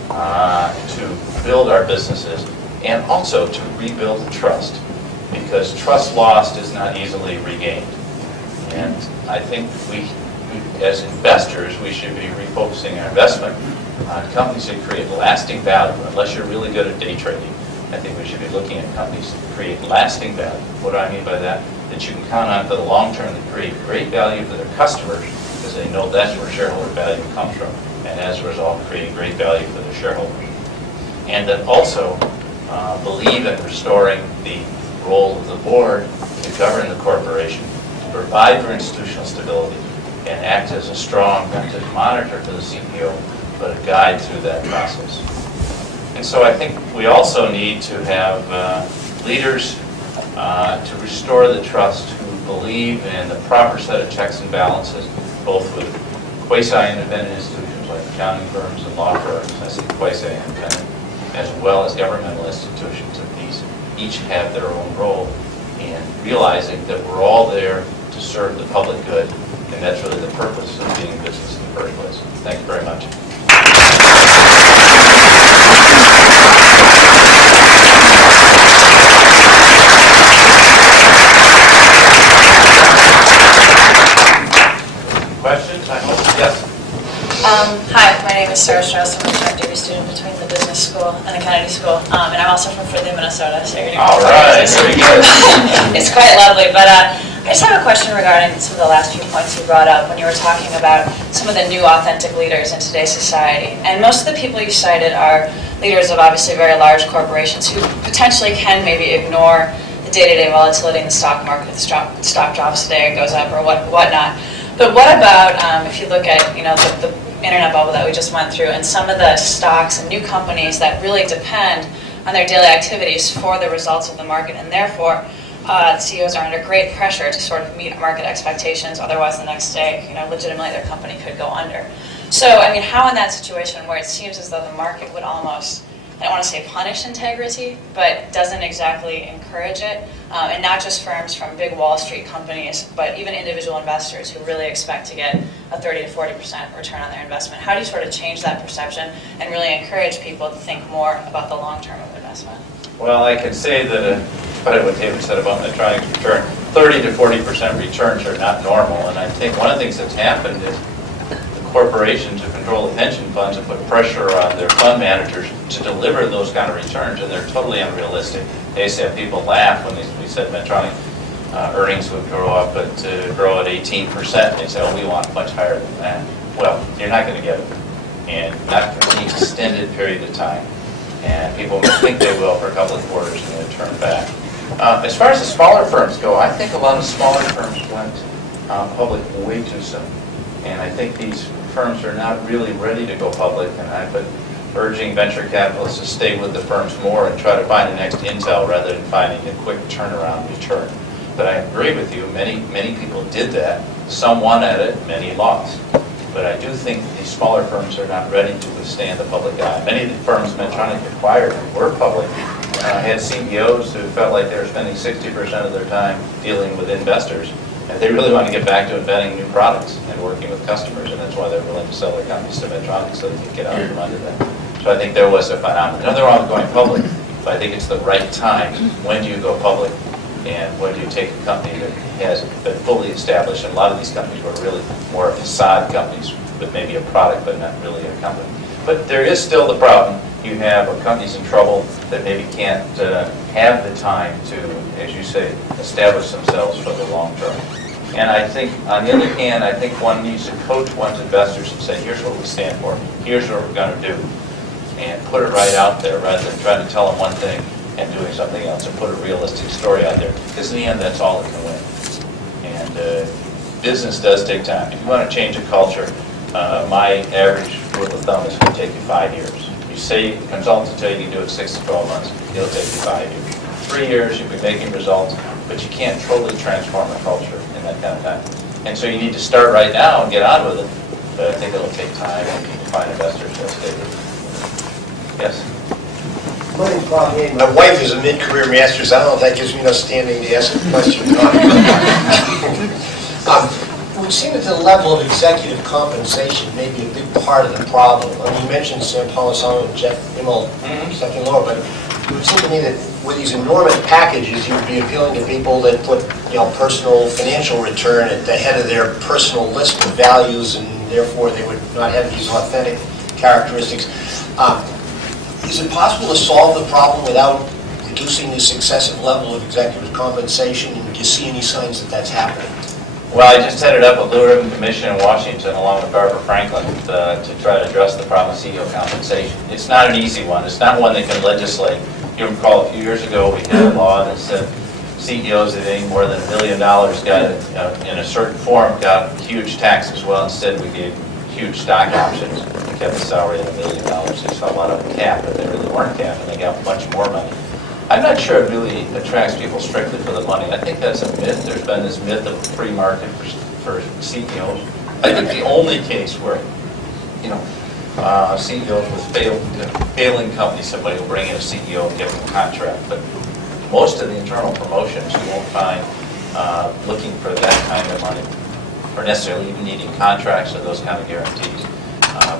to build our businesses and also to rebuild the trust. Because trust lost is not easily regained. And I think we as investors, we should be refocusing our investment on companies that create lasting value. Unless you're really good at day trading, I think we should be looking at companies that create lasting value. What do I mean by that? That you can count on for the long term to create great value for their customers because they know that's where shareholder value comes from. And as a result, creating great value for their shareholders. And that also believe in restoring the role of the board to govern the corporation, to provide for institutional stability, and act as a strong, not just monitor for the CEO, but a guide through that process. And so I think we also need to have leaders to restore the trust who believe in the proper set of checks and balances, both with quasi-independent institutions like accounting firms and law firms, I say quasi-independent, as well as governmental institutions. And these each have their own role in realizing that we're all there to serve the public good. And that's really the purpose of being in business in the first place. Thank you very much. Questions, I hope? Yes. Hi, my name is Sarah Strauss. I'm a joint degree student between the business school and the Kennedy School. And I'm also from Fridley, Minnesota. So you're all right, very good. It's quite lovely. But I just have a question regarding some of the last few points you brought up when you were talking about some of the new authentic leaders in today's society. And most of the people you cited are leaders of obviously very large corporations who potentially can maybe ignore the day-to-day volatility in the stock market. If the stock drops today and goes up or whatnot. But what about if you look at the internet bubble that we just went through, and some of the stocks and new companies that really depend on their daily activities for the results of the market, and therefore CEOs are under great pressure to sort of meet market expectations. Otherwise, the next day, legitimately their company could go under. So, I mean, how in that situation where it seems as though the market would almost, I don't want to say punish integrity, but doesn't exactly encourage it, and not just firms from big Wall Street companies, but even individual investors who really expect to get a 30 to 40% return on their investment. How do you sort of change that perception and really encourage people to think more about the long term of investment? Well, I can say that, despite what David said about Medtronic's return, 30 to 40% returns are not normal, and I think one of the things that's happened is corporations who control the pension funds have put pressure on their fund managers to deliver those kind of returns, and they're totally unrealistic. They used to have people laugh when we said Medtronic earnings would grow at 18%. They say, oh, we want much higher than that. Well, you're not going to get it, and not for any extended period of time. And people may think they will for a couple of quarters and then turn back. As far as the smaller firms go, I think a lot of smaller firms went public way too soon. And I think these firms are not really ready to go public, and I've been urging venture capitalists to stay with the firms more and try to find the next Intel rather than finding a quick turnaround return. But I agree with you, many people did that. Some won at it, many lost. But I do think these smaller firms are not ready to withstand the public eye. Many of the firms Medtronic acquired were public. Had CEOs who felt like they were spending 60% of their time dealing with investors. And they really want to get back to inventing new products and working with customers, and that's why they're willing to sell their companies to Medtronic so they can get out from under that. So I think there was a phenomenon. Nothing wrong with going public, but I think it's the right time. When do you go public, and when do you take a company that has been fully established? And a lot of these companies were really more facade companies with maybe a product but not really a company. But there is still the problem. You have companies in trouble that maybe can't have the time to, as you say, establish themselves for the long term. And I think, on the other hand, I think one needs to coach one's investors and say, here's what we stand for, here's what we're going to do, and put it right out there rather than trying to tell them one thing and doing something else, and put a realistic story out there. Because in the end, that's all that can win. And business does take time. If you want to change a culture, my average rule of thumb is going to take you 5 years. You say, consultants tell you you can do it 6 to 12 months, it'll take you 5 years. 3 years, you'll be making results, but you can't totally transform a culture in that kind of time. And so you need to start right now and get on with it, but I think it'll take time, and you need to find investors that'll stay with it. Yes? My name's Bob Hayden. My wife is a mid-career master's. I don't know if that gives me enough standing to ask a question. It would seem that the level of executive compensation may be a big part of the problem. I mean, you mentioned Sam Polisano and Jeff Immel, something lower, but it would seem to me that with these enormous packages, you would be appealing to people that put, personal financial return at the head of their personal list of values, and therefore they would not have these authentic characteristics. Is it possible to solve the problem without reducing this excessive level of executive compensation, and do you see any signs that that's happening? Well, I just headed up a Blue Ribbon Commission in Washington along with Barbara Franklin to try to address the problem of CEO compensation. It's not an easy one. It's not one that can legislate. You recall a few years ago we had a law that said CEOs that any more than $1 million got, in a certain form, got huge taxes. Well, instead we gave huge stock options. We kept the salary at $1 million. They saw a lot of them capped, but they really weren't capped, and they got much more money. I'm not sure it really attracts people strictly for the money. I think that's a myth. There's been this myth of a free market for CEOs. I think the only case where, CEOs with failing companies, somebody will bring in a CEO and give them a contract. But most of the internal promotions, you won't find looking for that kind of money, or necessarily even needing contracts or those kind of guarantees.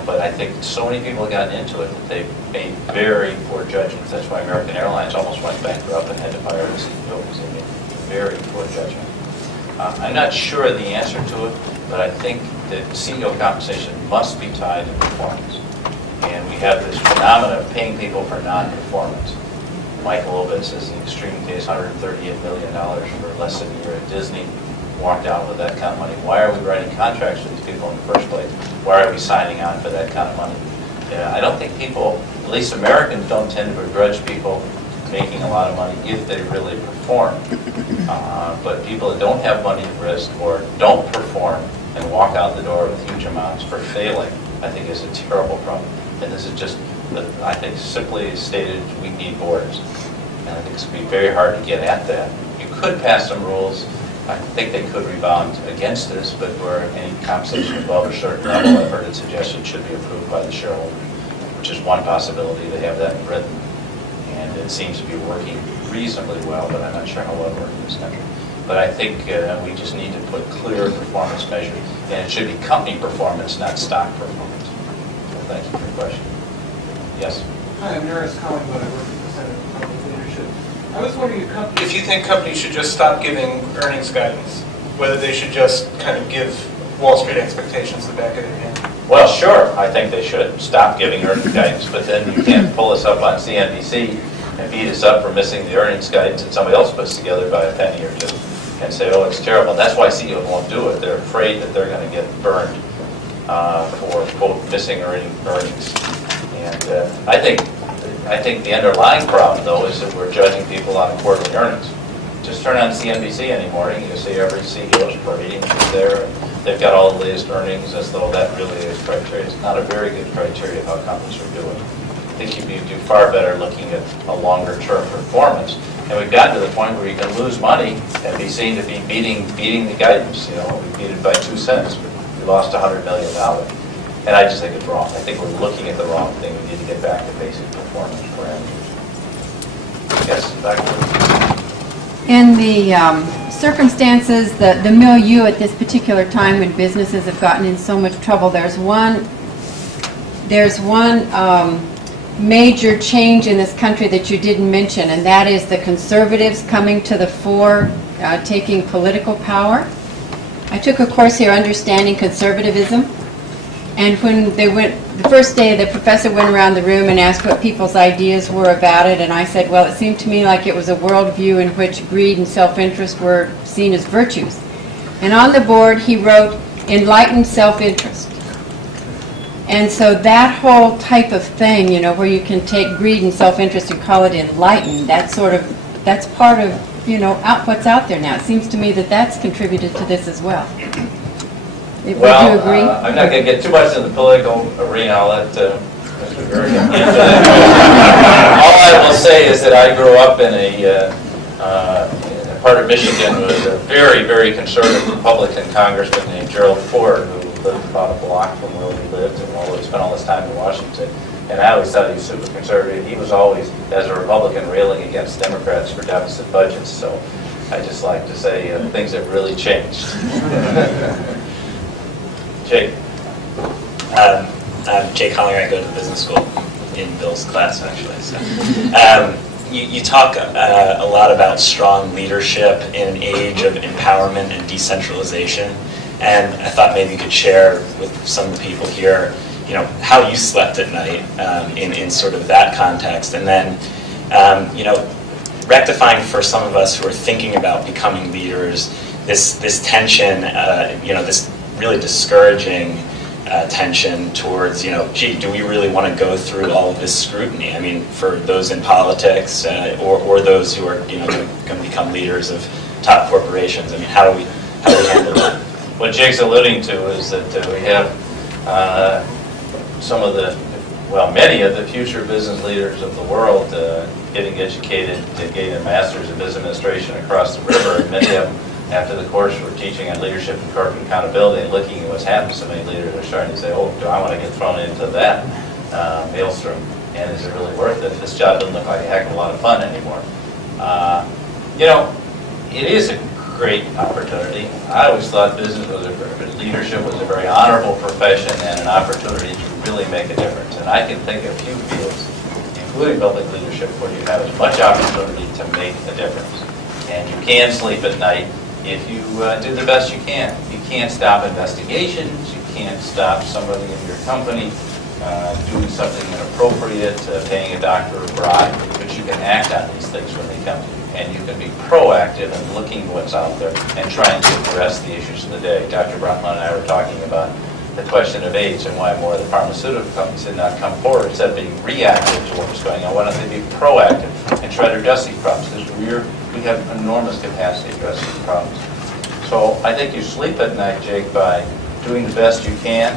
But I think so many people have gotten into it that they've made very poor judgments. That's why American Airlines almost went bankrupt and had to fire the CEO because they made very poor judgment. I'm not sure the answer to it, but I think that CEO compensation must be tied to performance. And we have this phenomenon of paying people for non-performance. Michael Ovitz is the extreme case, $138 million for less than a year at Disney. Walked out with that kind of money. Why are we writing contracts with these people in the first place? Why are we signing on for that kind of money? I don't think people, at least Americans, don't tend to begrudge people making a lot of money if they really perform. But people that don't have money at risk or don't perform and walk out the door with huge amounts for failing, I think is a terrible problem. And this is just, I think, simply stated, we need boards. And I think it's going to be very hard to get at that. You could pass some rules. I think they could rebound against this, but where any compensation above a certain level, I've heard it suggested, should be approved by the shareholder, which is one possibility. They have that written. And it seems to be working reasonably well, but I'm not sure how well it works in this country. But I think we just need to put clear performance measures, and it should be company performance, not stock performance. So thank you for your question. Yes? Hi, I'm Norris Collingwood. I work at the Center for Public Leadership. I was wondering if you think companies should just stop giving earnings guidance, whether they should just kind of give Wall Street expectations the back of their hand. Well, sure, I think they should stop giving earnings guidance, but then you can't pull us up on CNBC and beat us up for missing the earnings guidance that somebody else puts together by a penny or two and say, oh, it's terrible. And that's why CEOs won't do it. They're afraid that they're going to get burned for, quote, missing earnings. And I think the underlying problem, though, is that we're judging people on quarterly earnings. Just turn on CNBC any morning, you see every CEO's parading there. They've got all the latest earnings as though that really is criteria. It's not a very good criteria of how companies are doing. I think you'd do far better looking at a longer-term performance. And we've gotten to the point where you can lose money and be seen to be beating the guidance. You know, we beat it by 2 cents, but we lost $100 million. And I just think it's wrong. I think we're looking at the wrong thing. We need to get back to basic performance parameters. Yes, Dr. In the circumstances, the milieu at this particular time when businesses have gotten in so much trouble, there's one major change in this country that you didn't mention, and that is the conservatives coming to the fore, taking political power. I took a course here, Understanding Conservatism, and when they went, the first day the professor went around the room and asked what people's ideas were about it, and I said, well, it seemed to me like it was a worldview in which greed and self-interest were seen as virtues. And on the board he wrote, enlightened self-interest. And so that whole type of thing, you know, where you can take greed and self-interest and call it enlightened, that's part of, you know, what's out there now. It seems to me that that's contributed to this as well. Would you agree? I'm not going to get too much in the political arena. I'll let Mr. Berg get into that. All I will say is that I grew up in a part of Michigan with a very, very conservative Republican congressman named Gerald Ford, who lived about a block from where we lived, and although he spent all his time in Washington. And I always thought he was super conservative. He was always, as a Republican, railing against Democrats for deficit budgets. So I just like to say things have really changed. Jake. I'm Jake Collier. I go to the business school in Bill's class, actually. So, you talk a lot about strong leadership in an age of empowerment and decentralization, and I thought maybe you could share with some of the people here, you know, how you slept at night in sort of that context, and then, you know, rectifying for some of us who are thinking about becoming leaders, this tension, you know, this really discouraging tension towards, you know, gee, do we really want to go through all of this scrutiny? I mean, for those in politics or those who are, you know, going to become leaders of top corporations. I mean, how do we handle that? What Jake's alluding to is that we have some of the, well, many of the future business leaders of the world getting educated to gain a master's in business administration across the river, and many of them, after the course we're teaching on leadership and corporate accountability and looking at what's happened, so many leaders are starting to say, oh, do I want to get thrown into that maelstrom? And is it really worth it? This job doesn't look like a heck of a lot of fun anymore. You know, it is a great opportunity. I always thought business was leadership was a very honorable profession and an opportunity to really make a difference. And I can think of few fields, including public leadership, where you have as much opportunity to make a difference. And you can sleep at night if you do the best you can. You can't stop investigations. You can't stop somebody in your company doing something inappropriate, paying a doctor a bribe, but you can act on these things when they come to you. And you can be proactive in looking at what's out there and trying to address the issues of the day. Dr. Brotman and I were talking about the question of AIDS and why more of the pharmaceutical companies did not come forward. Instead of being reactive to what was going on, why don't they be proactive and try to address these problems? Because we have enormous capacity to address these problems. So I think you sleep at night, Jake, by doing the best you can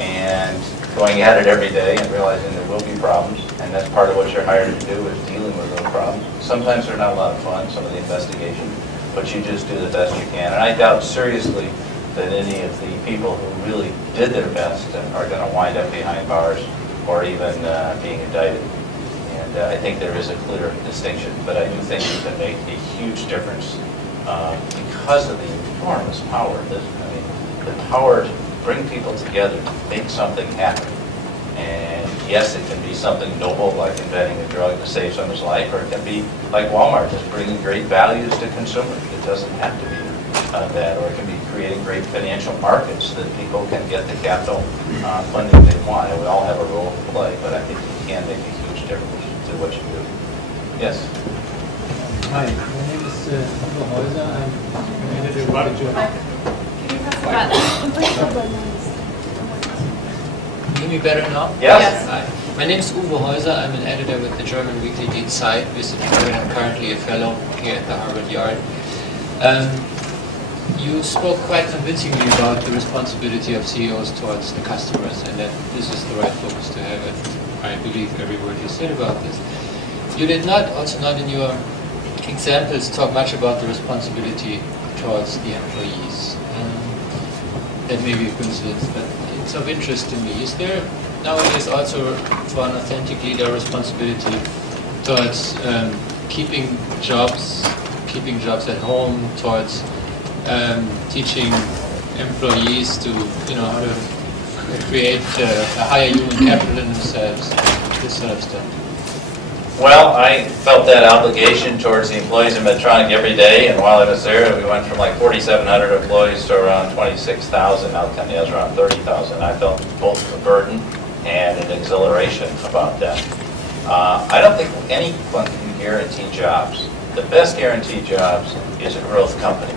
and going at it every day and realizing there will be problems, and that's part of what you're hired to do, is dealing with those problems. Sometimes they're not a lot of fun, some of the investigation, but you just do the best you can. And I doubt seriously that any of the people who really did their best are going to wind up behind bars or even being indicted. And I think there is a clear distinction, but I do think you can make a huge difference because of the enormous power. I mean, the power to bring people together, make something happen. And yes, it can be something noble like inventing a drug to save someone's life, or it can be like Walmart, just bringing great values to consumers. It doesn't have to be that, or it can be creating great financial markets that people can get the capital funding they want. And we all have a role to play, but I think you can make a huge difference to what you do. Yes? Hi, my name is Uwe Häuser. I'm editor with the journal. Can you hear me better now? Yes. Hi. My name is Uwe Häuser. I'm an editor with the German weekly Die Zeit, and I'm currently a fellow here at the Harvard Yard. You spoke quite convincingly about the responsibility of CEOs towards the customers, and that this is the right focus to have, and I believe every word you said about this. You did not, also not in your examples, talk much about the responsibility towards the employees. That may be a coincidence, but it's of interest to me. Is there nowadays also, for an authentic leader, a responsibility towards keeping jobs at home, towards teaching employees to, how to create a higher human capital in themselves, this sort of stuff? Well, I felt that obligation towards the employees in Medtronic every day, and while I was there, we went from like 4,700 employees to around 26,000. Now the company has around 30,000. I felt both a burden and an exhilaration about that. I don't think anyone can guarantee jobs. The best guaranteed jobs is a growth company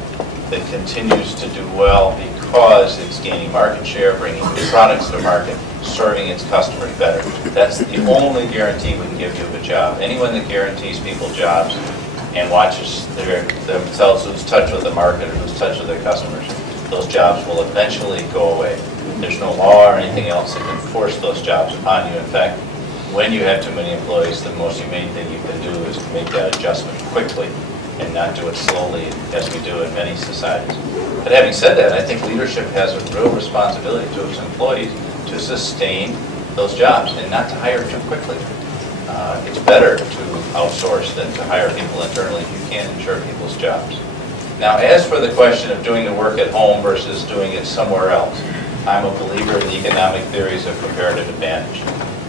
that continues to do well because it's gaining market share, bringing new products to market, serving its customers better. That's the only guarantee we can give you of a job. Anyone that guarantees people jobs and watches themselves lose touch with the market or lose touch with their customers, those jobs will eventually go away. There's no law or anything else that can force those jobs upon you. In fact, when you have too many employees, the most humane thing you can do is to make that adjustment quickly and not do it slowly as we do in many societies. But having said that, I think leadership has a real responsibility to its employees to sustain those jobs and not to hire too quickly. It's better to outsource than to hire people internally if you can't ensure people's jobs. Now, as for the question of doing the work at home versus doing it somewhere else, I'm a believer in the economic theories of comparative advantage.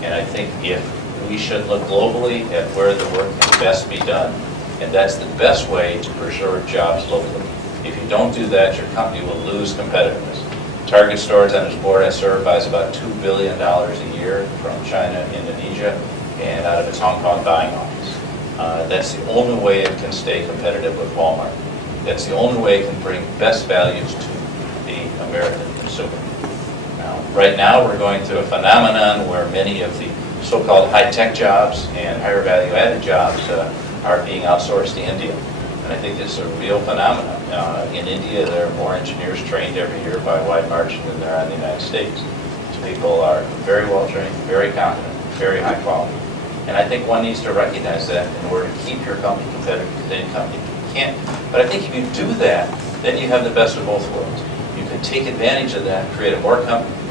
And I think if we should look globally at where the work can best be done, and that's the best way to preserve jobs locally. If you don't do that, your company will lose competitiveness. Target Stores on its board I serve buys about $2 billion a year from China and Indonesia and out of its Hong Kong buying office. That's the only way it can stay competitive with Walmart. That's the only way it can bring best values to the American consumer. Now, right now we're going through a phenomenon where many of the so-called high-tech jobs and higher value-added jobs are being outsourced to India. And I think it's a real phenomenon. In India, there are more engineers trained every year by a wide margin than there are in the United States. So people are very well trained, very competent, very high quality. And I think one needs to recognize that in order to keep your company competitive with any company. You can't. But I think if you do that, then you have the best of both worlds. You can take advantage of that, create a more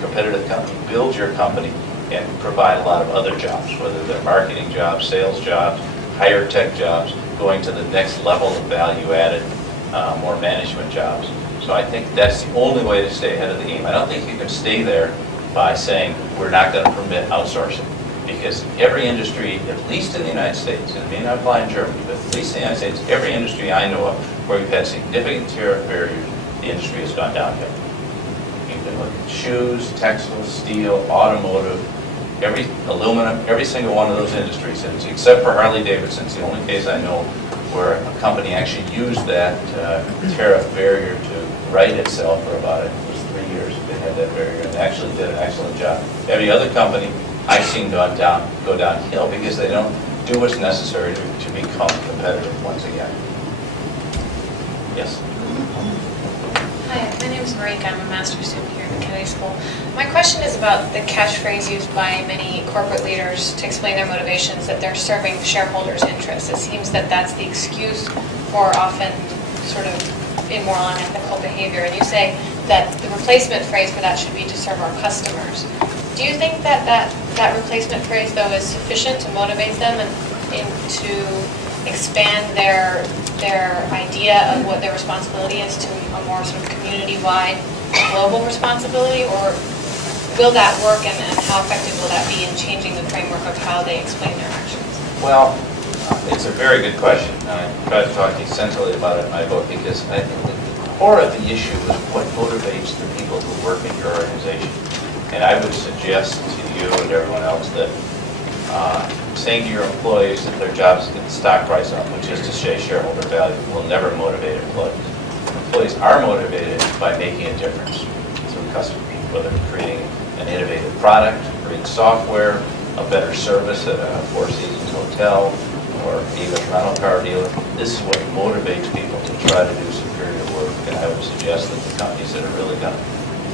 competitive company, build your company, and provide a lot of other jobs, whether they're marketing jobs, sales jobs, higher tech jobs, going to the next level of value-added, more management jobs. So I think that's the only way to stay ahead of the game. I don't think you can stay there by saying we're not going to permit outsourcing, because every industry, at least in the United States, and it may not apply in Germany, but at least in the United States, every industry I know of where we've had significant tariff barriers, the industry has gone downhill. You can look at shoes, textiles, steel, automotive, aluminum, every single one of those industries, and except for Harley-Davidson, it's the only case I know where a company actually used that tariff barrier to right itself for about, it was 3 years they had that barrier, and actually did an excellent job. Every other company I've seen go downhill because they don't do what's necessary to become competitive once again. Yes? Hi, my name is Marika. I'm a master's student here at the Kennedy School. My question is about the catchphrase used by many corporate leaders to explain their motivations, that they're serving shareholders' interests. It seems that that's the excuse for often sort of immoral, unethical behavior. And you say that the replacement phrase for that should be to serve our customers. Do you think that that replacement phrase, though, is sufficient to motivate them and to expand their idea of what their responsibility is to a more sort of community-wide global responsibility, or will that work, and how effective will that be in changing the framework of how they explain their actions? Well, it's a very good question. I try to talk extensively about it in my book because I think that the core of the issue is what motivates the people who work in your organization. And I would suggest to you and everyone else that saying to your employees that their job is to get the stock price up, which is to say shareholder value, will never motivate employees. Employees are motivated by making a difference through customers, whether creating an innovative product, great software, a better service at a Four Seasons hotel, or even a rental car dealer. This is what motivates people to try to do superior work. And I would suggest that the companies that are really going to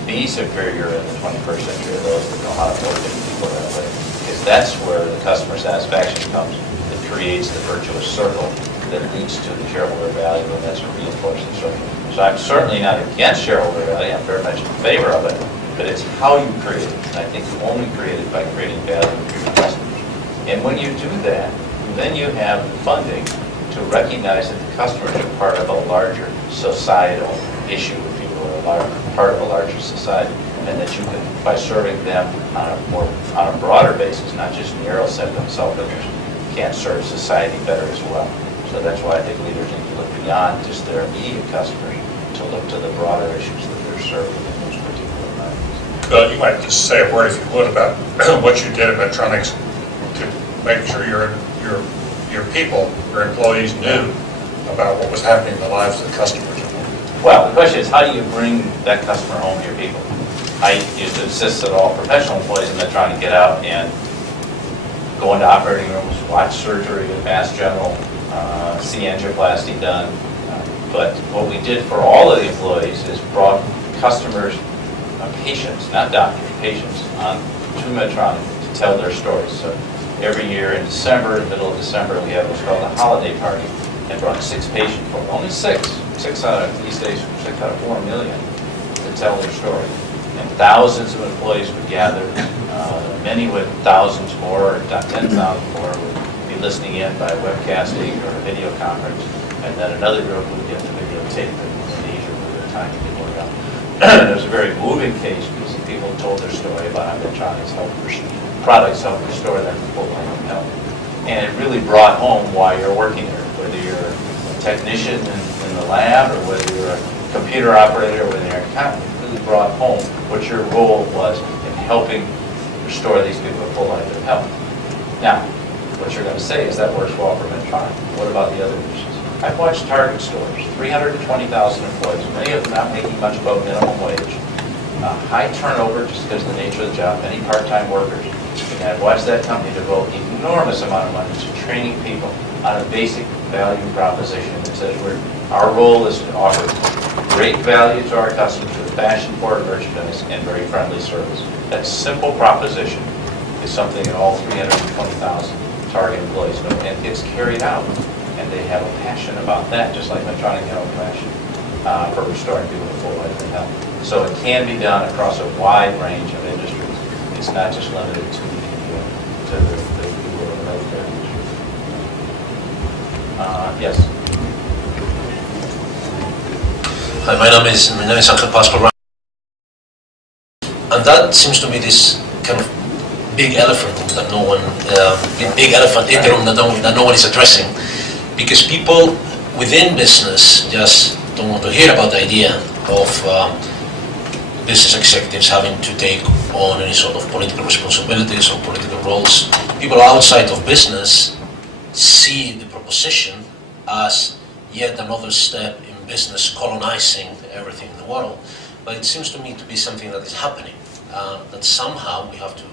be superior in the 21st century are those that know how to motivate people that way. Because that's where the customer satisfaction comes. It creates the virtuous circle that leads to the shareholder value, and that's a reinforcing circle. So I'm certainly not against shareholder value. I'm very much in favor of it. But it's how you create it. And I think you only create it by creating value for your customers. And when you do that, then you have the funding to recognize that the customers are part of a larger societal issue, if you will, part of a larger society, and that you can, by serving them on a broader basis, not just narrow set of self-interest, can serve society better as well. So that's why I think leaders need to look beyond just their immediate customers to look to the broader issues that they're serving in those particular environments. Bill, you might just say a word, if you would, about what you did at Medtronic to make sure your people, your employees, knew about what was happening in the lives of the customers. Well, the question is, how do you bring that customer home to your people? I used to insist that all professional employees in Medtronic get out and go into operating rooms, watch surgery at Mass General, see angioplasty done. But what we did for all of the employees is brought customers, patients, not doctors, patients, to Medtronic to tell their stories. So every year in December, in the middle of December, we have what's called a holiday party, and brought 6 patients for only 6 out of these days, 6 out of 4 million, to tell their story. And thousands of employees would gather, many with thousands more, or 10,000 more, would be listening in by webcasting or video conference, and then another group would get the videotape in Asia for their time to get work out. It was a very moving case because the people told their story about how Medtronic's products help restore them to full life and health. And it really brought home why you're working here, whether you're a technician in the lab or whether you're a computer operator or whether you're an accountant. It really brought home what your role was in helping restore these people to full life and health. Now, what you're going to say is that works well for Medtronic. What about the other issues? I've watched Target stores, 320,000 employees, many of them not making much above minimum wage, high turnover just because of the nature of the job, many part-time workers. And I've watched that company devote an enormous amount of money to training people on a basic value proposition that says our role is to offer great value to our customers with fashion-forward merchandise and very friendly service. That simple proposition is something that all 320,000 Target employees know, and gets carried out. And they have a passion about that, just like Medtronic have a passion for restoring people to full life and health. So it can be done across a wide range of industries. It's not just limited to the people in the healthcare industry. Yes. Hi, my name is Angel Pascual, and that seems to be this kind of big elephant that no one, big elephant in the room that no one is addressing, because people within business just don't want to hear about the idea of business executives having to take on any sort of political responsibilities or political roles. People outside of business see the proposition as yet another step in business colonizing everything in the world. But it seems to me to be something that is happening, that somehow we have to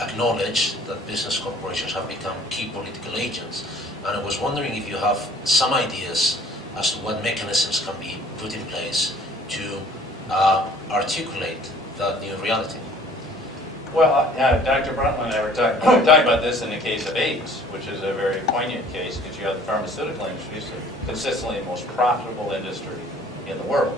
acknowledge that business corporations have become key political agents. And I was wondering if you have some ideas as to what mechanisms can be put in place to articulate that new reality? Well, Dr. Brundtland and I were talking about this in the case of AIDS, which is a very poignant case because you have the pharmaceutical industry, is consistently the most profitable industry in the world,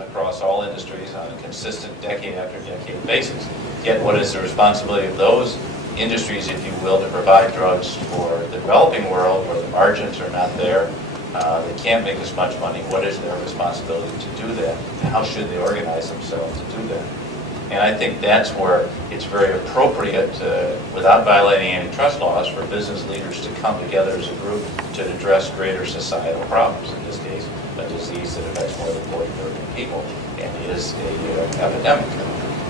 across all industries on a consistent decade after decade basis. Yet what is the responsibility of those industries, if you will, to provide drugs for the developing world where the margins are not there, they can't make as much money? What is their responsibility to do that? And how should they organize themselves to do that? And I think that's where it's very appropriate, without violating antitrust laws, for business leaders to come together as a group to address greater societal problems. In this case, a disease that affects more than 40 million people and is an epidemic.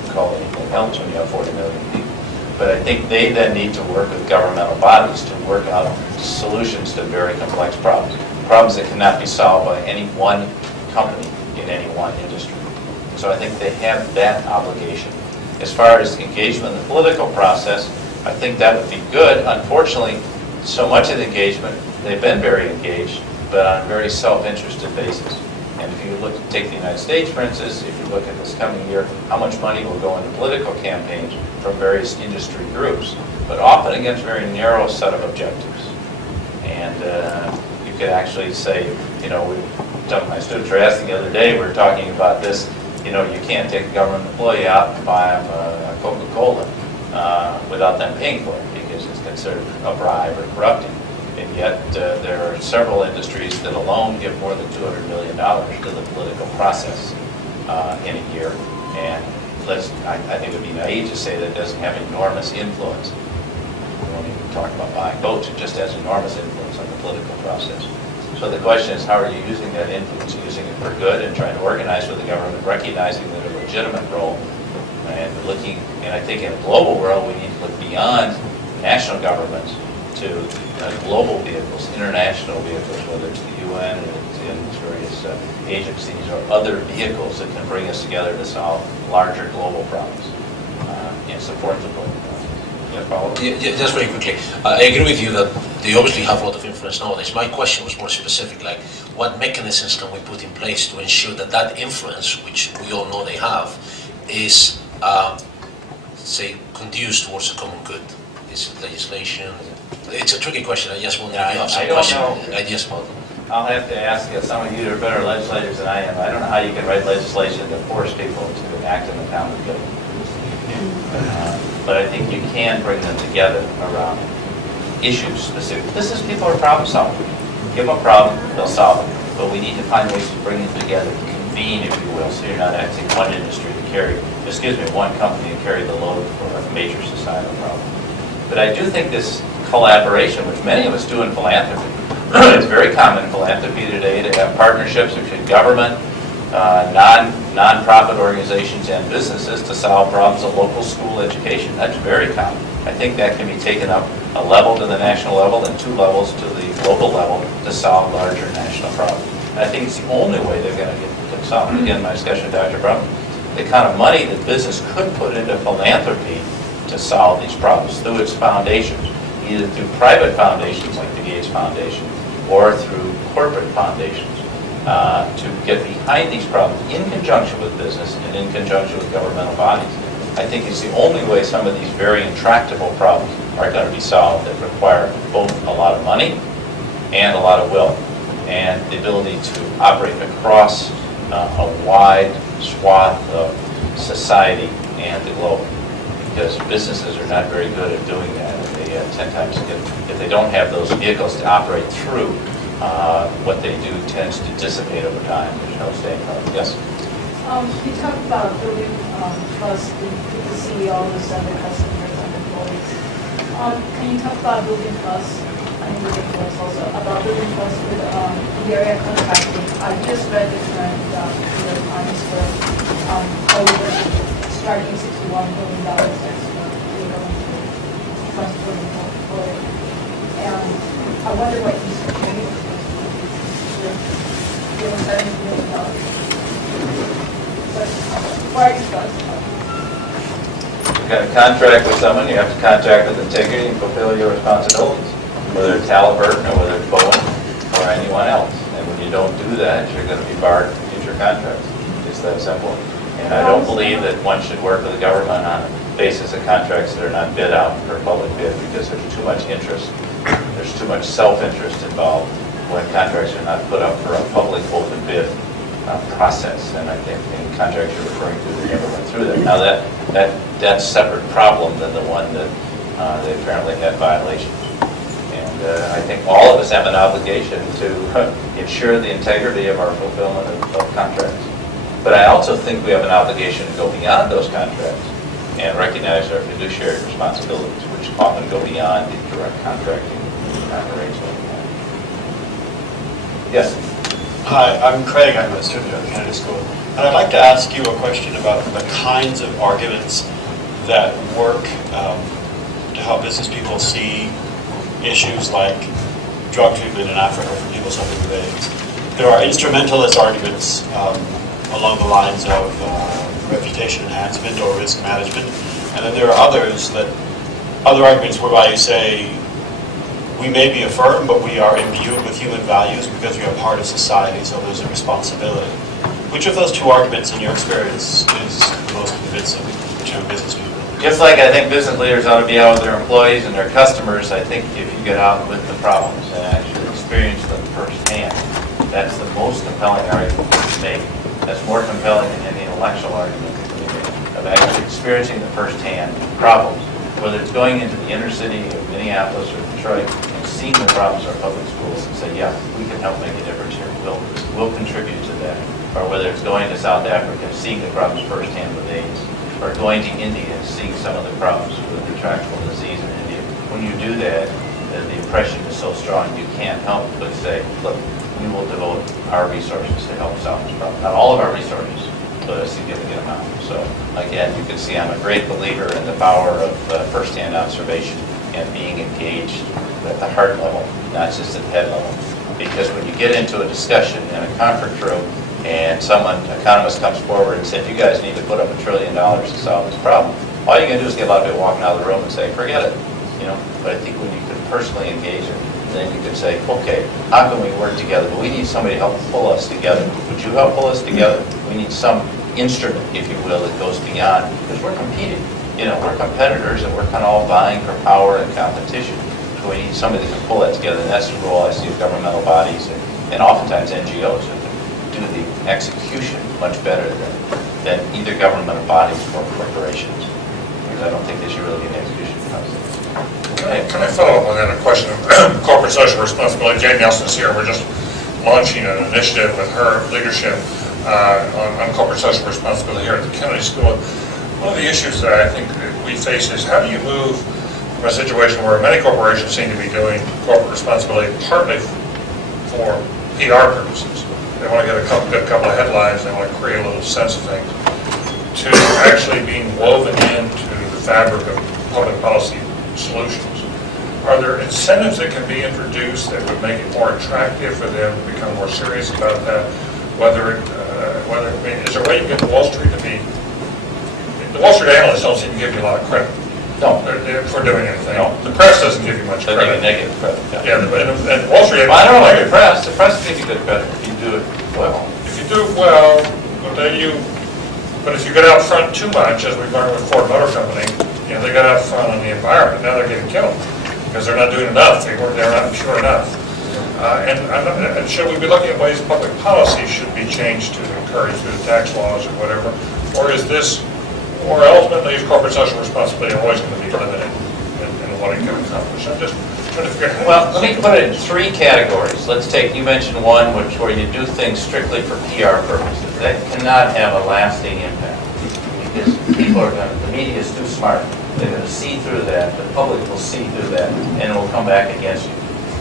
You call it anything else when you have 40 million people. But I think they then need to work with governmental bodies to work out solutions to very complex problems. Problems that cannot be solved by any one company in any one industry. So I think they have that obligation. As far as engagement in the political process, I think that would be good. Unfortunately, so much of the engagement, they've been very engaged, but on a very self-interested basis. And if you take the United States, for instance, if you look at this coming year, how much money will go into political campaigns from various industry groups, but often against a very narrow set of objectives. And you could actually say, some of my students were asking the other day, we were talking about this, you can't take a government employee out and buy them a Coca-Cola without them paying for it because it's considered a bribe or corrupting. And yet there are several industries that alone give more than $200 million to the political process in a year. And I think it would be naive to say that it doesn't have enormous influence. We won't even talk about buying votes, it just has enormous influence on the political process. So the question is, how are you using that influence? Using it for good and trying to organize with the government, recognizing that a legitimate role, and I think in a global world, we need to look beyond national governments to global vehicles, international vehicles, whether it's the UN and its various agencies or other vehicles that can bring us together to solve larger global problems and support the global problems. Yeah, just very quickly. I agree with you that they obviously have a lot of influence nowadays. My question was more specific, like what mechanisms can we put in place to ensure that that influence, which we all know they have, is, say, conducive towards a common good? Is it legislation? It's a tricky question. I just wonder if you have some ideas about them. I'll have to ask some of you are better legislators than I am. I don't know how you can write legislation that force people to act in the town of good. But I think you can bring them together around issues specific. People are problem solvers. Give them a problem, they'll solve it. But we need to find ways to bring them together, convene, if you will, so you're not asking one industry to carry, one company to carry the load for a major societal problem. But I do think this collaboration, which many of us do in philanthropy, it's very common in philanthropy today to have partnerships between government, non-profit organizations and businesses to solve problems of local school education. That's very common. I think that can be taken up a level to the national level and 2 levels to the global level to solve larger national problems. And I think it's the only way they're going to get solved. Again, my discussion with Dr. Brown, the kind of money that business could put into philanthropy to solve these problems through its foundations, either through private foundations like the Gates Foundation or through corporate foundations. To get behind these problems in conjunction with business and in conjunction with governmental bodies. I think it's the only way some of these very intractable problems are going to be solved that require both a lot of money and a lot of will and the ability to operate across a wide swath of society and the globe. Because businesses are not very good at doing that. They 10 times, if they don't have those vehicles to operate through, what they do tends to dissipate over time. There's no staying power. Yes? You talked about building trust with the CEOs and the customers and employees. Can you talk about building trust, also, about building trust with the area contracting? I just read the current New York Times where over striking $61 billion extra to the government trust for the employee. And I wonder what you said. Give them $70 million. Why are you trust? You've got a contract with someone, you have to contract with integrity and fulfill your responsibilities, whether it's Halliburton or whether it's Boeing or anyone else. And when you don't do that, you're going to be barred from future contracts. It's that simple. And I don't believe that one should work with the government on a basis of contracts that are not bid out for public bid because there's too much interest. There's too much self-interest involved when contracts are not put up for a public open bid process. And I think the contracts you're referring to, they never went through that. Now that's a separate problem than the one that they apparently had violations. And I think all of us have an obligation to ensure the integrity of our fulfillment of contracts. But I also think we have an obligation to go beyond those contracts and recognize our fiduciary responsibilities, which often go beyond the direct contracting arrangement. Yes? Hi, I'm Craig. I'm a student at the Kennedy School. And I'd like to ask you a question about the kinds of arguments that work to help business people see issues like drug treatment in Africa for people suffering with AIDS. There are instrumentalist arguments along the lines of reputation enhancement or risk management. And then there are other arguments whereby you say, we may be a firm, but we are imbued with human values because we are part of society, so there's a responsibility. Which of those two arguments, in your experience, is the most convincing to business people? Just like I think business leaders ought to be out with their employees and their customers, I think if you get out with the problems and actually experience them firsthand, that's the most compelling argument you can make. That's more compelling than any intellectual argument of actually experiencing the firsthand problems, whether it's going into the inner city of Minneapolis or Detroit and seeing the problems of our public schools and say, yeah, we can help make a difference here. We'll contribute to that. Or whether it's going to South Africa, seeing the problems firsthand with AIDS, or going to India and seeing some of the problems with the tractable disease in India. When you do that, the impression is so strong you can't help but say, look, we will devote our resources to help solve this problem. Not all of our resources, but a significant amount. So again, you can see I'm a great believer in the power of firsthand observation and being engaged at the heart level, not just at the head level. Because when you get into a discussion in a conference room and an economist comes forward and says, you guys need to put up $1 trillion to solve this problem, all you're going to do is get a lot of people walking out of the room and say, forget it. But I think when you can personally engage it, then you can say, okay, how can we work together? But we need somebody to help pull us together. Would you help pull us together? We need some instrument, if you will, that goes beyond, because we're competing. We're competitors and we're kind of all vying for power and competition. So we need somebody that can pull that together. And that's the role I see of governmental bodies and oftentimes NGOs who can do the execution much better than either governmental bodies or corporations. Because I don't think they should really be an execution process. Can I follow up on that, a question of corporate social responsibility? Jane Nelson's here. We're just launching an initiative with her leadership on corporate social responsibility here at the Kennedy School. One of the issues that I think we face is how do you move from a situation where many corporations seem to be doing corporate responsibility partly for PR purposes. They want to get a couple of headlines, they want to create a little sense of things, to actually being woven into the fabric of public policy solutions. Are there incentives that can be introduced that would make it more attractive for them to become more serious about that? Is there a way you get Wall Street to be? The Wall Street analysts don't seem to give you a lot of credit. No. For doing anything. No. The press doesn't give you much They credit. give you negative credit. Yeah, and Wall Street. Well, I don't know about the press. The press gives you good credit if you do it well. If you do it well, but if you get out front too much, as we've learned with Ford Motor Company, they got out front on the environment. Now they're getting killed because they're not doing enough. They're not sure enough. And should we be looking at ways public policy should be changed to encourage through the tax laws or whatever, or ultimately is corporate social responsibility always going to be limited in what it can accomplish? I'm just trying to figure out. Well, let me put it in 3 categories. You mentioned one where you do things strictly for PR purposes. That cannot have a lasting impact because the media is too smart. They're going to see through that, the public will see through that, and it will come back against you.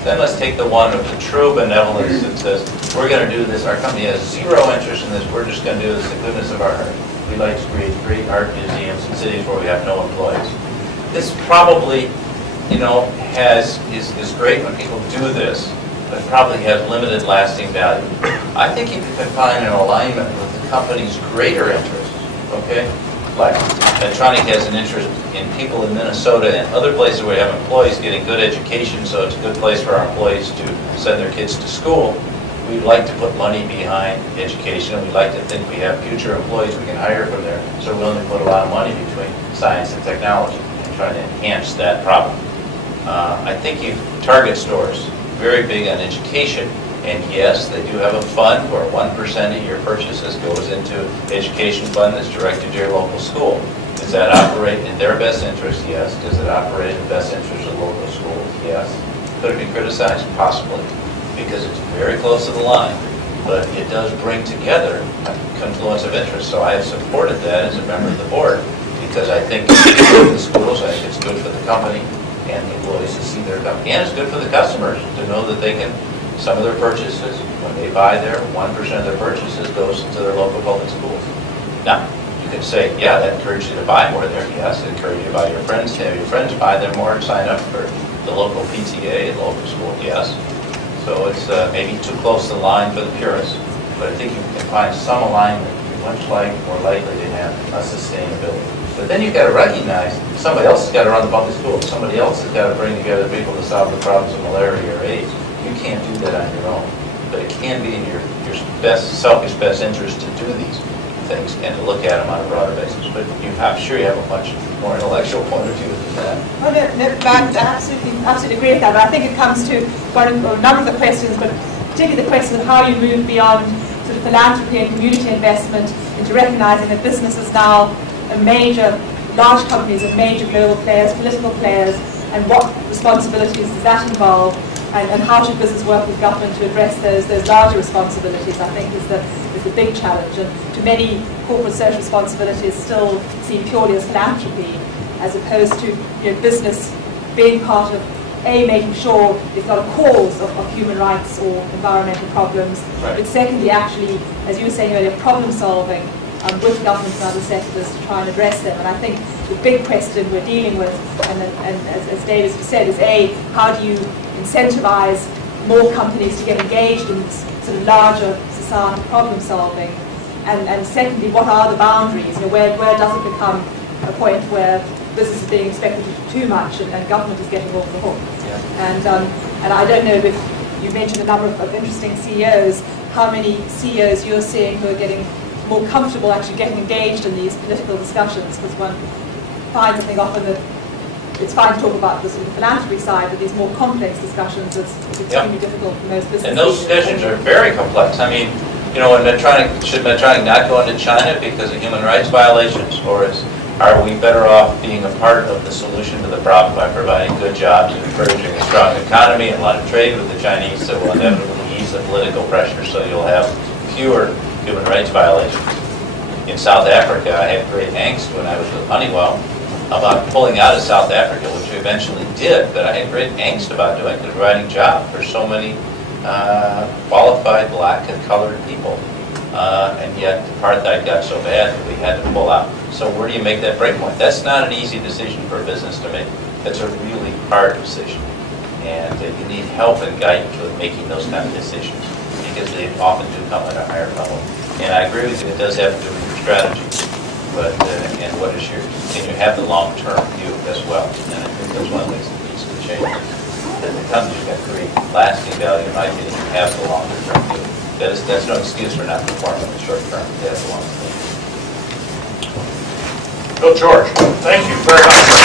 Then let's take the one of the true benevolence that says, we're going to do this, our company has zero interest in this, we're just going to do this in the goodness of our heart. We like to create great art museums in cities where we have no employees. This probably, is great when people do this, but probably has limited lasting value. I think if you can find an alignment with the company's greater interests, okay? Like Medtronic has an interest in people in Minnesota and other places where we have employees getting good education, so it's a good place for our employees to send their kids to school. we'd like to put money behind education, and we'd like to think we have future employees we can hire from there, so we're willing to put a lot of money between science and technology and try to enhance that problem. I think you target stores, very big on education, and yes, they do have a fund where 1% of your purchases goes into education fund that's directed to your local school. Does that operate in their best interest? Yes. Does it operate in the best interest of local schools? Yes. Could it be criticized? Possibly, because it's very close to the line, but it does bring together a confluence of interest. So I have supported that as a member of the board, because I think it's good for the schools, I think it's good for the company and the employees to see their company, and it's good for the customers to know that they can, some of their purchases, when they buy there, 1% of their purchases goes to their local public schools. Now, you could say, yeah, that encourages you to buy more there. Yes, it encourages you to buy your friends, to have your friends buy there more and sign up for the local PTA and local school. Yes. So it's maybe too close to the line for the purists, but I think you can find some alignment. You're much more likely to have a sustainability. But then you've got to recognize somebody else has got to run the public schools. Somebody else has got to bring together people to solve the problems of malaria or AIDS. You can't do that on your own. But it can be in your selfish best interest to do these things and to look at them on a broader basis. But I'm sure you have a much more intellectual point of view than that. Well, I absolutely agree with that, but I think it comes to a number of the questions, but particularly the question of how you move beyond sort of philanthropy and community investment into recognizing that business is now a major, large companies and major global players, political players, and what responsibilities does that involve, and how should business work with government to address those larger responsibilities, I think is the big challenge. And to many, corporate social responsibilities still seen purely as philanthropy, as opposed to business being part of making sure it's not a cause of human rights or environmental problems, right. But secondly, actually, as you were saying earlier, problem solving with governments and other sectors to try and address them. And I think the big question we're dealing with, and as David said, is how do you incentivize more companies to get engaged in sort of larger societal problem solving, and secondly, what are the boundaries? Where does it become a point where business is being expected to do too much and government is getting off the hook? Yeah. And I don't know if you mentioned a number of interesting CEOs, how many CEOs you're seeing who are getting more comfortable actually getting engaged in these political discussions, because one finds, I think, often that it's fine to talk about the sort of philanthropy side, but these more complex discussions, it's extremely difficult for most businesses. And those discussions are very complex. I mean, when should Medtronic not go into China because of human rights violations, or are we better off being a part of the solution to the problem by providing good jobs and encouraging a strong economy and a lot of trade with the Chinese that will inevitably ease the political pressure, so you'll have fewer human rights violations. In South Africa, I had great angst when I was with Honeywell about pulling out of South Africa, which we eventually did, but I had great angst about doing it, providing jobs for so many qualified black and colored people. And yet apartheid got so bad that we had to pull out. So where do you make that break point? That's not an easy decision for a business to make. That's a really hard decision. And you need help and guidance with making those kind of decisions, because they often do come at a higher level. And I agree with you, it does have to do with your strategy. But, and can you have the long-term view as well? And I think that's one of the things that needs to change. That the company's got to create lasting value, in my opinion, and have the longer-term view. That's no excuse for not performing in the short term. That's the long term. Bill George, thank you very much.